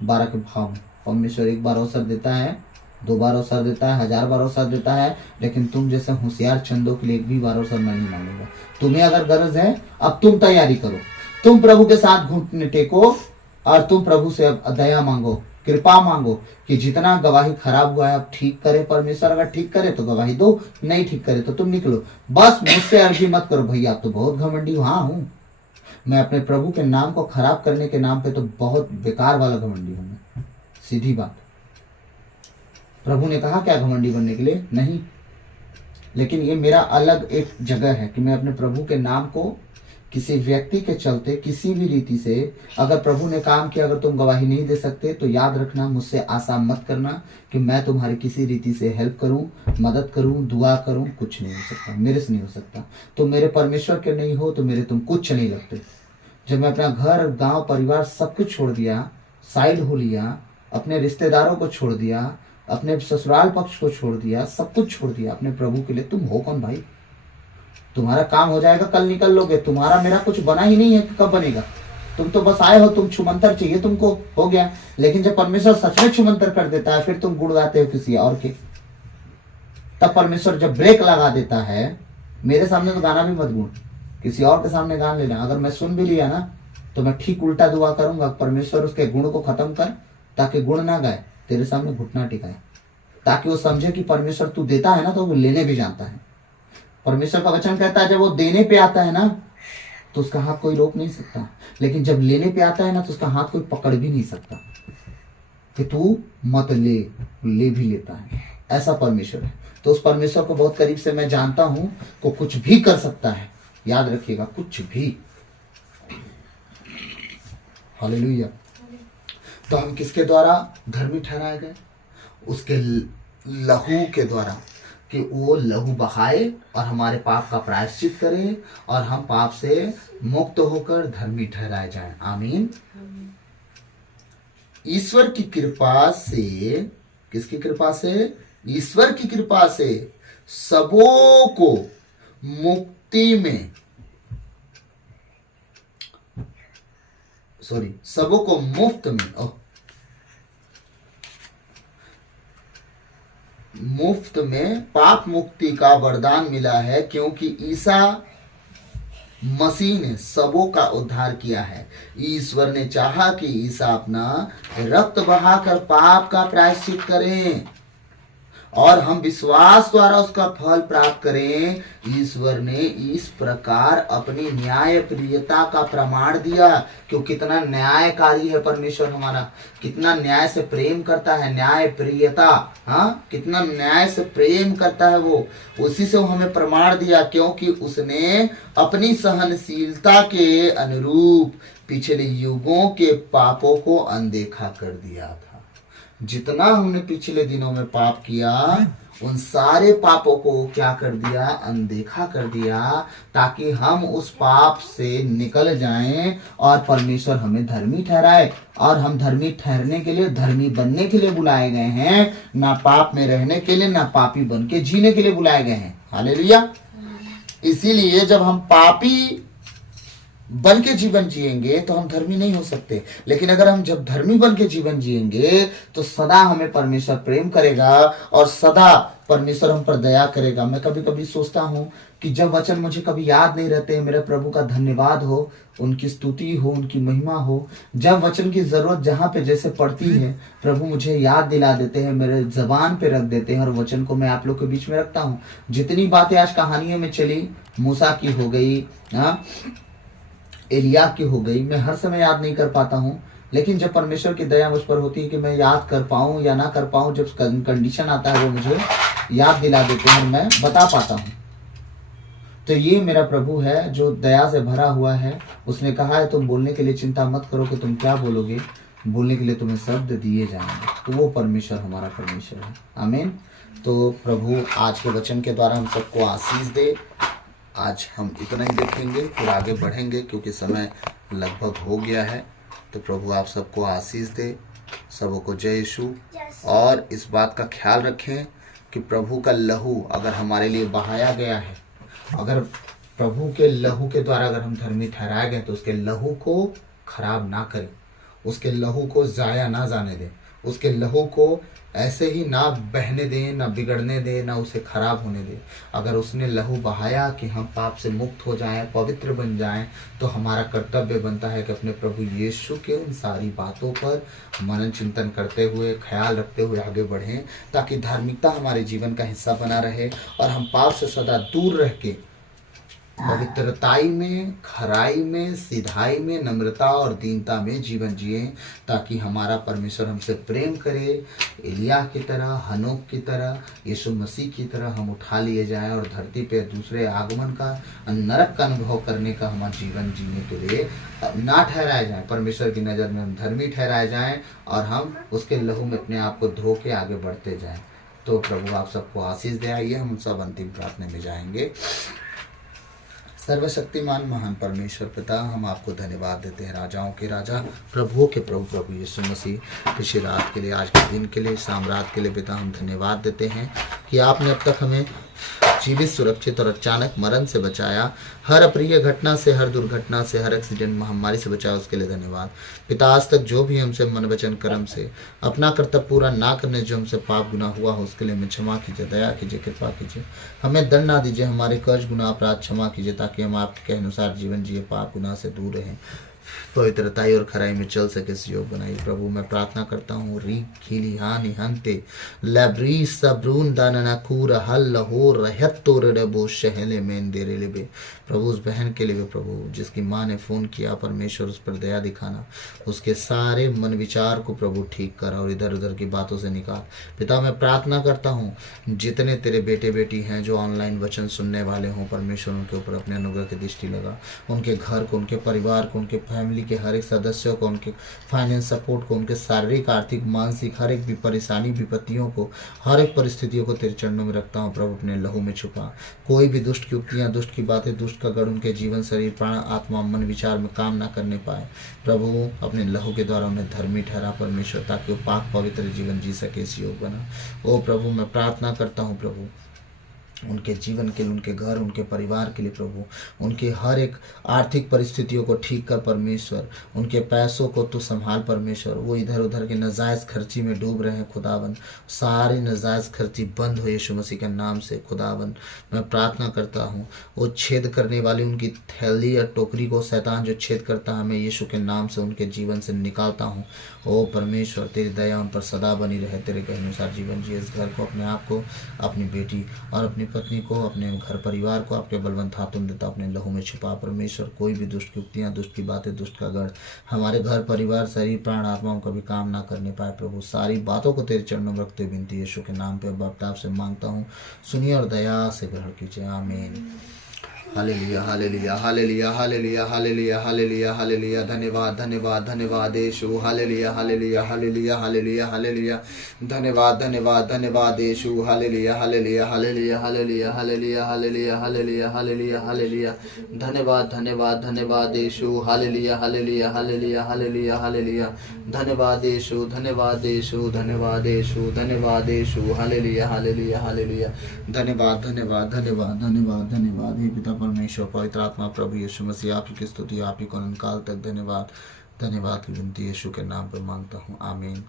12 के भाव में। परमेश्वर एक बार अवसर देता है, 2 बार अवसर देता है, 1000 बार अवसर देता है, लेकिन तुम जैसे होशियार चंदों के लिए एक भी बार अवसर मैं नहीं मांगूंगा। तुम्हें अगर गरज है, अब तुम तैयारी करो, तुम प्रभु के साथ घुटने टेको और तुम प्रभु से अब दया मांगो, कृपा मांगो कि जितना गवाही खराब हुआ है अब ठीक करे परमेश्वर। अगर ठीक करे तो गवाही दो, नहीं ठीक करे तो तुम निकलो। बस मुझसे अर्जी मत करो भैया, आप तो बहुत घमंडी हो। हाँ हूँ मैं, अपने प्रभु के नाम को खराब करने के नाम पे तो बहुत बेकार वाला घमंडी हूं मैं, सीधी बात। प्रभु ने कहा क्या घमंडी बनने के लिए? नहीं, लेकिन ये मेरा अलग एक जगह है कि मैं अपने प्रभु के नाम को किसी व्यक्ति के चलते किसी भी रीति से अगर प्रभु ने काम किया, अगर तुम गवाही नहीं दे सकते तो याद रखना, मुझसे आशा मत करना कि मैं तुम्हारी किसी रीति से हेल्प करूं, मदद करूं, दुआ करूं। कुछ नहीं हो सकता, मेरे से नहीं हो सकता। तुम मेरे परमेश्वर के नहीं हो तो मेरे तुम कुछ नहीं लगते। जब मैं अपना घर, गांव, परिवार सब कुछ छोड़ दिया, साइड हो लिया, अपने रिश्तेदारों को छोड़ दिया, अपने ससुराल पक्ष को छोड़ दिया, सब कुछ छोड़ दिया अपने प्रभु के लिए, तुम हो कौन भाई? तुम्हारा काम हो जाएगा, कल निकल लोगे। तुम्हारा मेरा कुछ बना ही नहीं है, कब बनेगा? तुम तो बस आए हो, तुम छुमंतर चाहिए तुमको, हो गया। लेकिन जब परमेश्वर सच में छुमंतर कर देता है, फिर तुम गुड़ गाते हो किसी और के। तब परमेश्वर जब ब्रेक लगा देता है, मेरे सामने तो गाना भी मत गुण, किसी और के सामने गान लेना। अगर मैं सुन भी लिया ना तो मैं ठीक उल्टा दुआ करूंगा, परमेश्वर उसके गुण को खत्म कर, ताकि गुण ना गाए, तेरे सामने घुटना टिकाए, ताकि वो समझे कि परमेश्वर तू देता है ना तो वो लेने भी जानता है। परमेश्वर का वचन कहता है जब वो देने पे आता है ना तो उसका हाथ कोई रोक नहीं सकता, लेकिन जब लेने पे आता है ना तो उसका हाथ कोई पकड़ भी नहीं सकता कि तू मत ले, ले भी लेता है। ऐसा परमेश्वर है। तो उस परमेश्वर को बहुत करीब से मैं जानता हूं, को कुछ भी कर सकता है, याद रखिएगा, कुछ भी। हालेलुया। तो हम किसके द्वारा धर्मी ठहराए गए? उसके लहू के द्वारा, कि वो लहू बहाए और हमारे पाप का प्रायश्चित करे और हम पाप से मुक्त होकर धर्मी ठहराए जाएं। आमीन। ईश्वर की कृपा से, किसकी कृपा से? ईश्वर की कृपा से सबों को मुक्ति में, सबों को मुफ्त में, मुफ्त में पाप मुक्ति का वरदान मिला है, क्योंकि ईसा मसीह ने सबों का उद्धार किया है। ईश्वर ने चाहा कि ईसा अपना रक्त बहाकर पाप का प्रायश्चित करें और हम विश्वास द्वारा उसका फल प्राप्त करें। ईश्वर ने इस प्रकार अपनी न्याय प्रियता का प्रमाण दिया। क्यों? कितना न्यायकारी है परमेश्वर हमारा, कितना न्याय से प्रेम करता है। न्याय प्रियता, हाँ, कितना न्याय से प्रेम करता है वो। उसी से वो हमें प्रमाण दिया, क्योंकि उसने अपनी सहनशीलता के अनुरूप पिछले युगों के पापों को अनदेखा कर दिया था। जितना हमने पिछले दिनों में पाप किया, उन सारे पापों को क्या कर दिया? अनदेखा कर दिया, ताकि हम उस पाप से निकल जाएं और परमेश्वर हमें धर्मी ठहराए। और हम धर्मी ठहरने के लिए, धर्मी बनने के लिए बुलाए गए हैं, ना पाप में रहने के लिए, ना पापी बन के जीने के लिए बुलाए गए हैं। हालेलुया। इसीलिए जब हम पापी बन के जीवन जिएंगे तो हम धर्मी नहीं हो सकते, लेकिन अगर हम जब धर्मी बन के जीवन जिएंगे तो सदा हमें परमेश्वर प्रेम करेगा और सदा परमेश्वर हम पर दया करेगा। मैं कभी कभी सोचता हूँ कि जब वचन मुझे कभी याद नहीं रहते, मेरे प्रभु का धन्यवाद हो, उनकी स्तुति हो, उनकी महिमा हो। जब वचन की जरूरत जहाँ पे जैसे पड़ती है, प्रभु मुझे याद दिला देते हैं, मेरे जबान पे रख देते हैं और वचन को मैं आप लोग के बीच में रखता हूँ। जितनी बातें आज कहानियों में चली, मूसा की हो गई, एलिया की हो गई, मैं हर समय याद नहीं कर पाता हूँ, लेकिन जब परमेश्वर की दया मुझ पर होती है कि मैं याद कर पाऊँ या ना कर पाऊँ, जब कंडीशन आता है वो मुझे याद दिला देते हैं और मैं बता पाता हूँ। तो ये मेरा प्रभु है जो दया से भरा हुआ है। उसने कहा है तुम बोलने के लिए चिंता मत करो कि तुम क्या बोलोगे, बोलने के लिए तुम्हें शब्द दिए जाएंगे। तो वो परमेश्वर हमारा परमेश्वर है। आमीन। तो प्रभु आज के वचन के द्वारा हम सबको आशीष दे। आज हम इतना ही देखेंगे, फिर आगे बढ़ेंगे क्योंकि समय लगभग हो गया है। तो प्रभु आप सबको आशीष दे, सबों को जय यीशु। और इस बात का ख्याल रखें कि प्रभु का लहू अगर हमारे लिए बहाया गया है, अगर प्रभु के लहू के द्वारा अगर हम धर्मी ठहराए गए, तो उसके लहू को खराब ना करें, उसके लहू को जाया ना जाने दें, उसके लहू को ऐसे ही ना बहने दें, ना बिगड़ने दें, ना उसे खराब होने दें। अगर उसने लहू बहाया कि हम पाप से मुक्त हो जाएं, पवित्र बन जाएं, तो हमारा कर्तव्य बनता है कि अपने प्रभु यीशु के उन सारी बातों पर मनन चिंतन करते हुए, ख्याल रखते हुए आगे बढ़ें, ताकि धार्मिकता हमारे जीवन का हिस्सा बना रहे और हम पाप से सदा दूर रह के पवित्रताई में, खराई में, सिधाई में, नम्रता और दीनता में जीवन जिए, ताकि हमारा परमेश्वर हमसे प्रेम करे। एलिया की तरह, हनोक की तरह, यीशु मसीह की तरह हम उठा लिए जाएं और धरती पे दूसरे आगमन का, नरक का अनुभव करने का हमारा जीवन जीने के लिए ना ठहराए जाएं। परमेश्वर की नज़र में हम धर्मी ठहराए जाएं और हम उसके लहू में अपने आप को धो के आगे बढ़ते जाएं। तो प्रभु आप सबको आशीष दे। आइए हम सब अंतिम प्रार्थना में जाएंगे। सर्वशक्तिमान महान परमेश्वर पिता, हम आपको धन्यवाद देते हैं, राजाओं के राजा, प्रभुओं के प्रभु, प्रभु यीशु मसीह, पिछली रात के लिए, आज के दिन के लिए, शाम रात के लिए पिता हम धन्यवाद देते हैं कि आपने अब तक हमें जीवित, सुरक्षित और अचानक मरण से बचाया। हर अप्रिय घटना से, हर दुर्घटना से, हर एक्सीडेंट, महामारी से बचाया, उसके लिए धन्यवाद पिता। आज तक जो भी हमसे मन वचन कर्म से अपना कर्तव्य पूरा ना करने जो हमसे पाप गुनाह हुआ हो, उसके लिए हमें क्षमा कीजिए, दया कीजिए, कृपा कीजिए। हमें दंड ना दीजिए, हमारे कर्ज गुनाह अपराध क्षमा कीजिए, ताकि हम आपके अनुसार जीवन जिए, पाप गुनाह से दूर रहें, पवित्रताई और खराई में चल सके, योग बनाइए। प्रभु मैं प्रार्थना करता हूँ, री खीली हानि हंते लब्री सबरून दानना कूर हल हो रहतो रबो शहले मेन दे रे लेबे। प्रभु उस बहन के लिए, प्रभु जिसकी माँ ने फ़ोन किया, परमेश्वर उस पर दया दिखाना, उसके सारे मन विचार को प्रभु ठीक कर और इधर उधर की बातों से निकाल। पिता मैं प्रार्थना करता हूँ, जितने तेरे बेटे बेटी हैं जो ऑनलाइन वचन सुनने वाले हों, परमेश्वर उनके ऊपर अपने अनुग्रह की दृष्टि लगा, उनके घर को, उनके परिवार को, उनके फैमिली के हर एक सदस्यों को, उनके फाइनेंस सपोर्ट को, उनके शारीरिक, आर्थिक, मानसिक हर एक भी परेशानी, विपत्तियों को, हर एक परिस्थितियों को तेरे चरणों में रखता हूँ प्रभु, अपने लहू में छुपा। कोई भी दुष्ट की युक्तियाँ, दुष्ट की बातें, दुष्ट का गढ़ उनके जीवन, शरीर, प्राण, आत्मा, मन, विचार में काम ना करने पाए। प्रभु अपने लहू के द्वारा उन्हें धर्मी ठहरा परमेश्वर, ताकि वो पाक पवित्र जीवन जी सके, इस योग बना। ओ प्रभु मैं प्रार्थना करता हूँ प्रभु, उनके जीवन के लिए, उनके घर, उनके परिवार के लिए प्रभु, उनके हर एक आर्थिक परिस्थितियों को ठीक कर परमेश्वर, उनके पैसों को तो संभाल परमेश्वर। वो इधर उधर के नाजायज़ खर्ची में डूब रहे हैं खुदावन, सारी नाजायज़ खर्ची बंद हो यीशु मसीह के नाम से खुदावन। मैं प्रार्थना करता हूँ, वो छेद करने वाली उनकी थैली या टोकरी को शैतान जो छेद करता है, मैं यीशु के नाम से उनके जीवन से निकालता हूँ। ओ परमेश्वर तेरी दया उन पर सदा बनी रहे, तेरे के अनुसार जीवन जिए। इस घर को, अपने आप को, अपनी बेटी और अपनी पत्नी को, अपने घर परिवार को आपके बलवंत हाथों में देता अपने लहू में छुपा परमेश्वर। कोई भी दुष्ट युक्तियाँ, दुष्ट की बातें, दुष्ट का गढ़ हमारे घर परिवार, शरीर, प्राण, आत्माओं को भी काम ना करने पाए प्रभु। सारी बातों को तेरे चरणों में रखते विनती यीशु के नाम पे बाप आपसे मांगता हूँ, सुनिए और दया से ग्रहण कीजिए, आमीन। Hallelujah hallelujah hallelujah hallelujah hallelujah hallelujah hallelujah. धन्यवाद धन्यवाद धन्यवाद Yeshu. Hallelujah hallelujah hallelujah hallelujah hallelujah. धन्यवाद धन्यवाद धन्यवाद Yeshu. Hallelujah hallelujah hallelujah hallelujah hallelujah hallelujah hallelujah hallelujah hallelujah. धन्यवाद धन्यवाद धन्यवाद Yeshu. Hallelujah hallelujah hallelujah hallelujah hallelujah. धन्यवाद यीशु, धन्यवाद यीशु, धन्यवाद यीशु, धन्यवाद यीशु। Hallelujah hallelujah hallelujah. धन्यवाद धन्यवाद धन्यवाद धन्यवाद धन्यवाद हे पिता परमेश्वर, पवित्र आत्मा, प्रभु यीशु मसीह, आप ही की स्तुति, आप ही को अनंत काल तक धन्यवाद धन्यवाद की विनती यीशु के नाम पर मांगता हूँ, आमीन।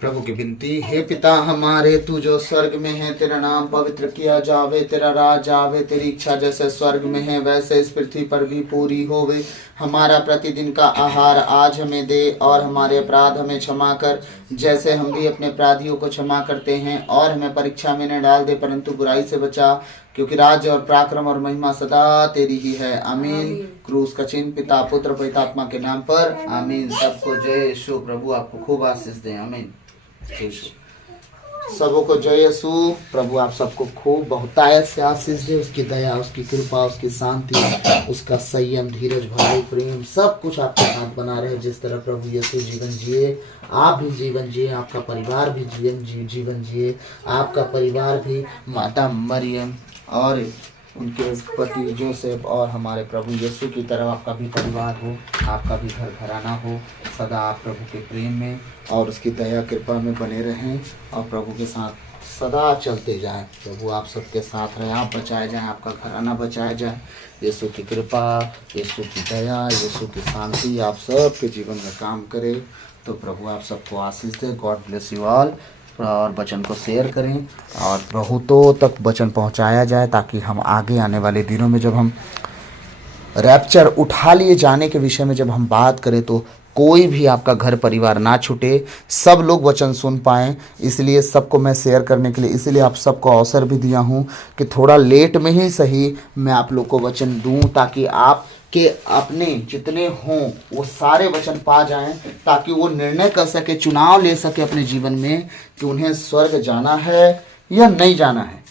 प्रभु की विनती, हे पिता हमारे, तू जो स्वर्ग में है, तेरा नाम पवित्र किया जावे, तेरा राज आवे, तेरी इच्छा जैसे स्वर्ग में है वैसे इस पृथ्वी पर भी पूरी होवे। हमारा प्रतिदिन का आहार आज हमें दे, और हमारे अपराध हमें क्षमा कर, जैसे हम भी अपने अपराधियों को क्षमा करते हैं, और हमें परीक्षा में न डाल दे, परंतु बुराई से बचा, क्योंकि राज्य और पराक्रम और महिमा सदा तेरी ही है, आमीन। क्रूस का चिन्ह पिता, पुत्र, पवित्र आत्मा के नाम पर, आमीन। सबको जय यीशु। प्रभु आपको खूब आशीष दें, आमीन। सबों को जय यीशु। प्रभु आप सबको खूब बहुतायत से आशीष दे, उसकी दया, उसकी कृपा, उसकी शांति, उसका संयम, धीरज, भाई, प्रेम, सब कुछ आपके साथ बना रहे। जिस तरह प्रभु यीशु जीवन जिए, आप भी जीवन जिए, आपका परिवार भी जीवन जिए, आपका परिवार भी माता मरियम और उनके पति जोसेफ और हमारे प्रभु यीशु की तरह आपका भी परिवार हो, आपका भी घर घराना हो, सदा आप प्रभु के प्रेम में और उसकी दया कृपा में बने रहें और प्रभु के साथ सदा चलते जाएं। प्रभु आप सबके साथ रहें, आप बचाए जाएं, आपका घराना बचाया जाए। यीशु की कृपा, यीशु की दया, यीशु की शांति आप सबके जीवन में काम करे। तो प्रभु आप सबको आशीष दे। God bless you all. और वचन को शेयर करें और बहुतों तक वचन पहुंचाया जाए, ताकि हम आगे आने वाले दिनों में जब हम रैप्चर, उठा लिए जाने के विषय में जब हम बात करें, तो कोई भी आपका घर परिवार ना छूटे, सब लोग वचन सुन पाएँ। इसलिए सबको मैं शेयर करने के लिए, इसलिए आप सबको अवसर भी दिया हूँ कि थोड़ा लेट में ही सही मैं आप लोग को वचन दूँ, ताकि आप के अपने जितने हों वो सारे वचन पा जाएं, ताकि वो निर्णय कर सके, चुनाव ले सके अपने जीवन में कि उन्हें स्वर्ग जाना है या नहीं जाना है,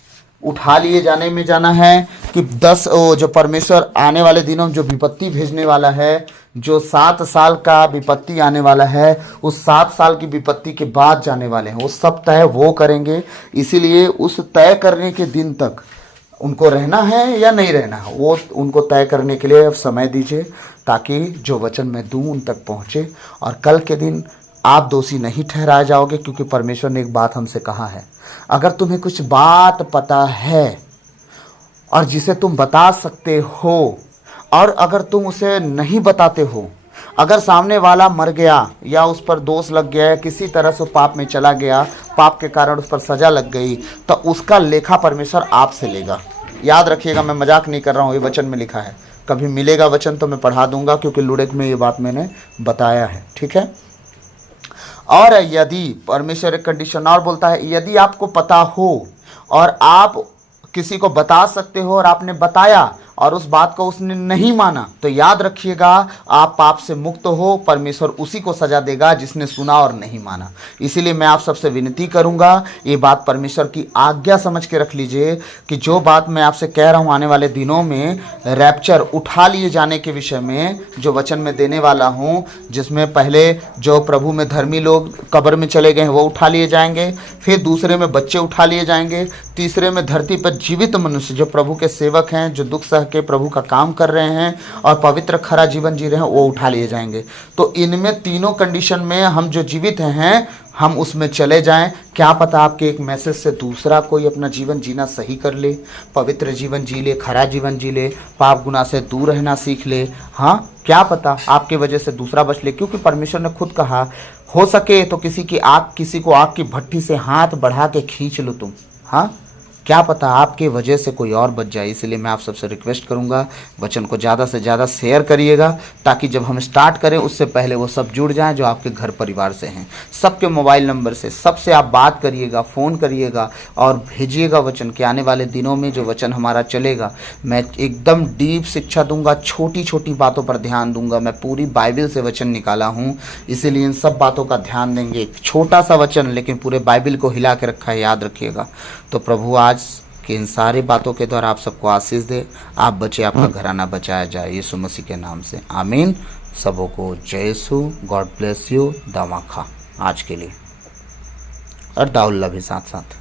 उठा लिए जाने में जाना है कि जो परमेश्वर आने वाले दिनों में जो विपत्ति भेजने वाला है, जो 7 साल का विपत्ति आने वाला है, उस 7 साल की विपत्ति के बाद जाने वाले हैं, वो सब तय वो करेंगे। इसीलिए उस तय करने के दिन तक उनको रहना है या नहीं रहना है, वो उनको तय करने के लिए अब समय दीजिए, ताकि जो वचन मैं दूं उन तक पहुंचे और कल के दिन आप दोषी नहीं ठहराए जाओगे। क्योंकि परमेश्वर ने एक बात हमसे कहा है, अगर तुम्हें कुछ बात पता है और जिसे तुम बता सकते हो, और अगर तुम उसे नहीं बताते हो, अगर सामने वाला मर गया या उस पर दोष लग गया या किसी तरह से पाप में चला गया, पाप के कारण उस पर सजा लग गई, तो उसका लेखा परमेश्वर आपसे लेगा। याद रखिएगा, मैं मजाक नहीं कर रहा हूँ, ये वचन में लिखा है। कभी मिलेगा वचन तो मैं पढ़ा दूंगा, क्योंकि लुड़ेक में ये बात मैंने बताया है, ठीक है। और यदि परमेश्वर एक कंडीशन और बोलता है, यदि आपको पता हो और आप किसी को बता सकते हो और आपने बताया और उस बात को उसने नहीं माना, तो याद रखिएगा आप पाप से मुक्त हो, परमेश्वर उसी को सजा देगा जिसने सुना और नहीं माना। इसीलिए मैं आप सबसे विनती करूंगा, ये बात परमेश्वर की आज्ञा समझ के रख लीजिए कि जो बात मैं आपसे कह रहा हूं आने वाले दिनों में रैप्चर उठा लिए जाने के विषय में जो वचन में देने वाला हूं, जिसमें पहले जो प्रभु में धर्मी लोग कब्र में चले गए हैं वो उठा लिए जाएंगे, फिर दूसरे में बच्चे उठा लिए जाएंगे, तीसरे में धरती पर जीवित मनुष्य जो प्रभु के सेवक हैं, जो दुख सह के प्रभु का काम कर रहे हैं और पवित्र खरा जीवन जी रहे हैं, वो उठा लिए जाएंगे। तो इनमें तीनों कंडीशन में हम जो जीवित हैं हम उसमें चले जाएं। क्या पता आपके एक मैसेज से दूसरा कोई अपना जीवन जीना सही कर ले, पवित्र जीवन जी ले, खरा जीवन जी ले, पाप गुनाह से दूर रहना सीख ले। हाँ, क्या पता आपके वजह से दूसरा बच ले, क्योंकि परमेश्वर ने खुद कहा, हो सके तो किसी को आग की भट्टी से हाथ बढ़ा के खींच लो तुम। हाँ, क्या पता आपके वजह से कोई और बच जाए। इसलिए मैं आप सबसे रिक्वेस्ट करूंगा, वचन को ज़्यादा से ज़्यादा शेयर करिएगा, ताकि जब हम स्टार्ट करें उससे पहले वो सब जुड़ जाएं जो आपके घर परिवार से हैं। सबके मोबाइल नंबर से सबसे आप बात करिएगा, फ़ोन करिएगा और भेजिएगा वचन के। आने वाले दिनों में जो वचन हमारा चलेगा, मैं एकदम डीप शिक्षा दूंगा, छोटी छोटी बातों पर ध्यान दूंगा। मैं पूरी बाइबल से वचन निकाला हूँ, इसीलिए इन सब बातों का ध्यान देंगे। एक छोटा सा वचन लेकिन पूरे बाइबल को हिला के रखा है, याद रखिएगा। तो प्रभु आज कि इन सारी बातों के द्वारा आप सबको आशीष दे, आप बचे, आपका घराना बचाया जाए, यीशु मसीह के नाम से आमीन। सबों को जय यीशु, गॉड ब्लेस यू। दमा खा आज के लिए, और दाउल्ला भी साथ साथ।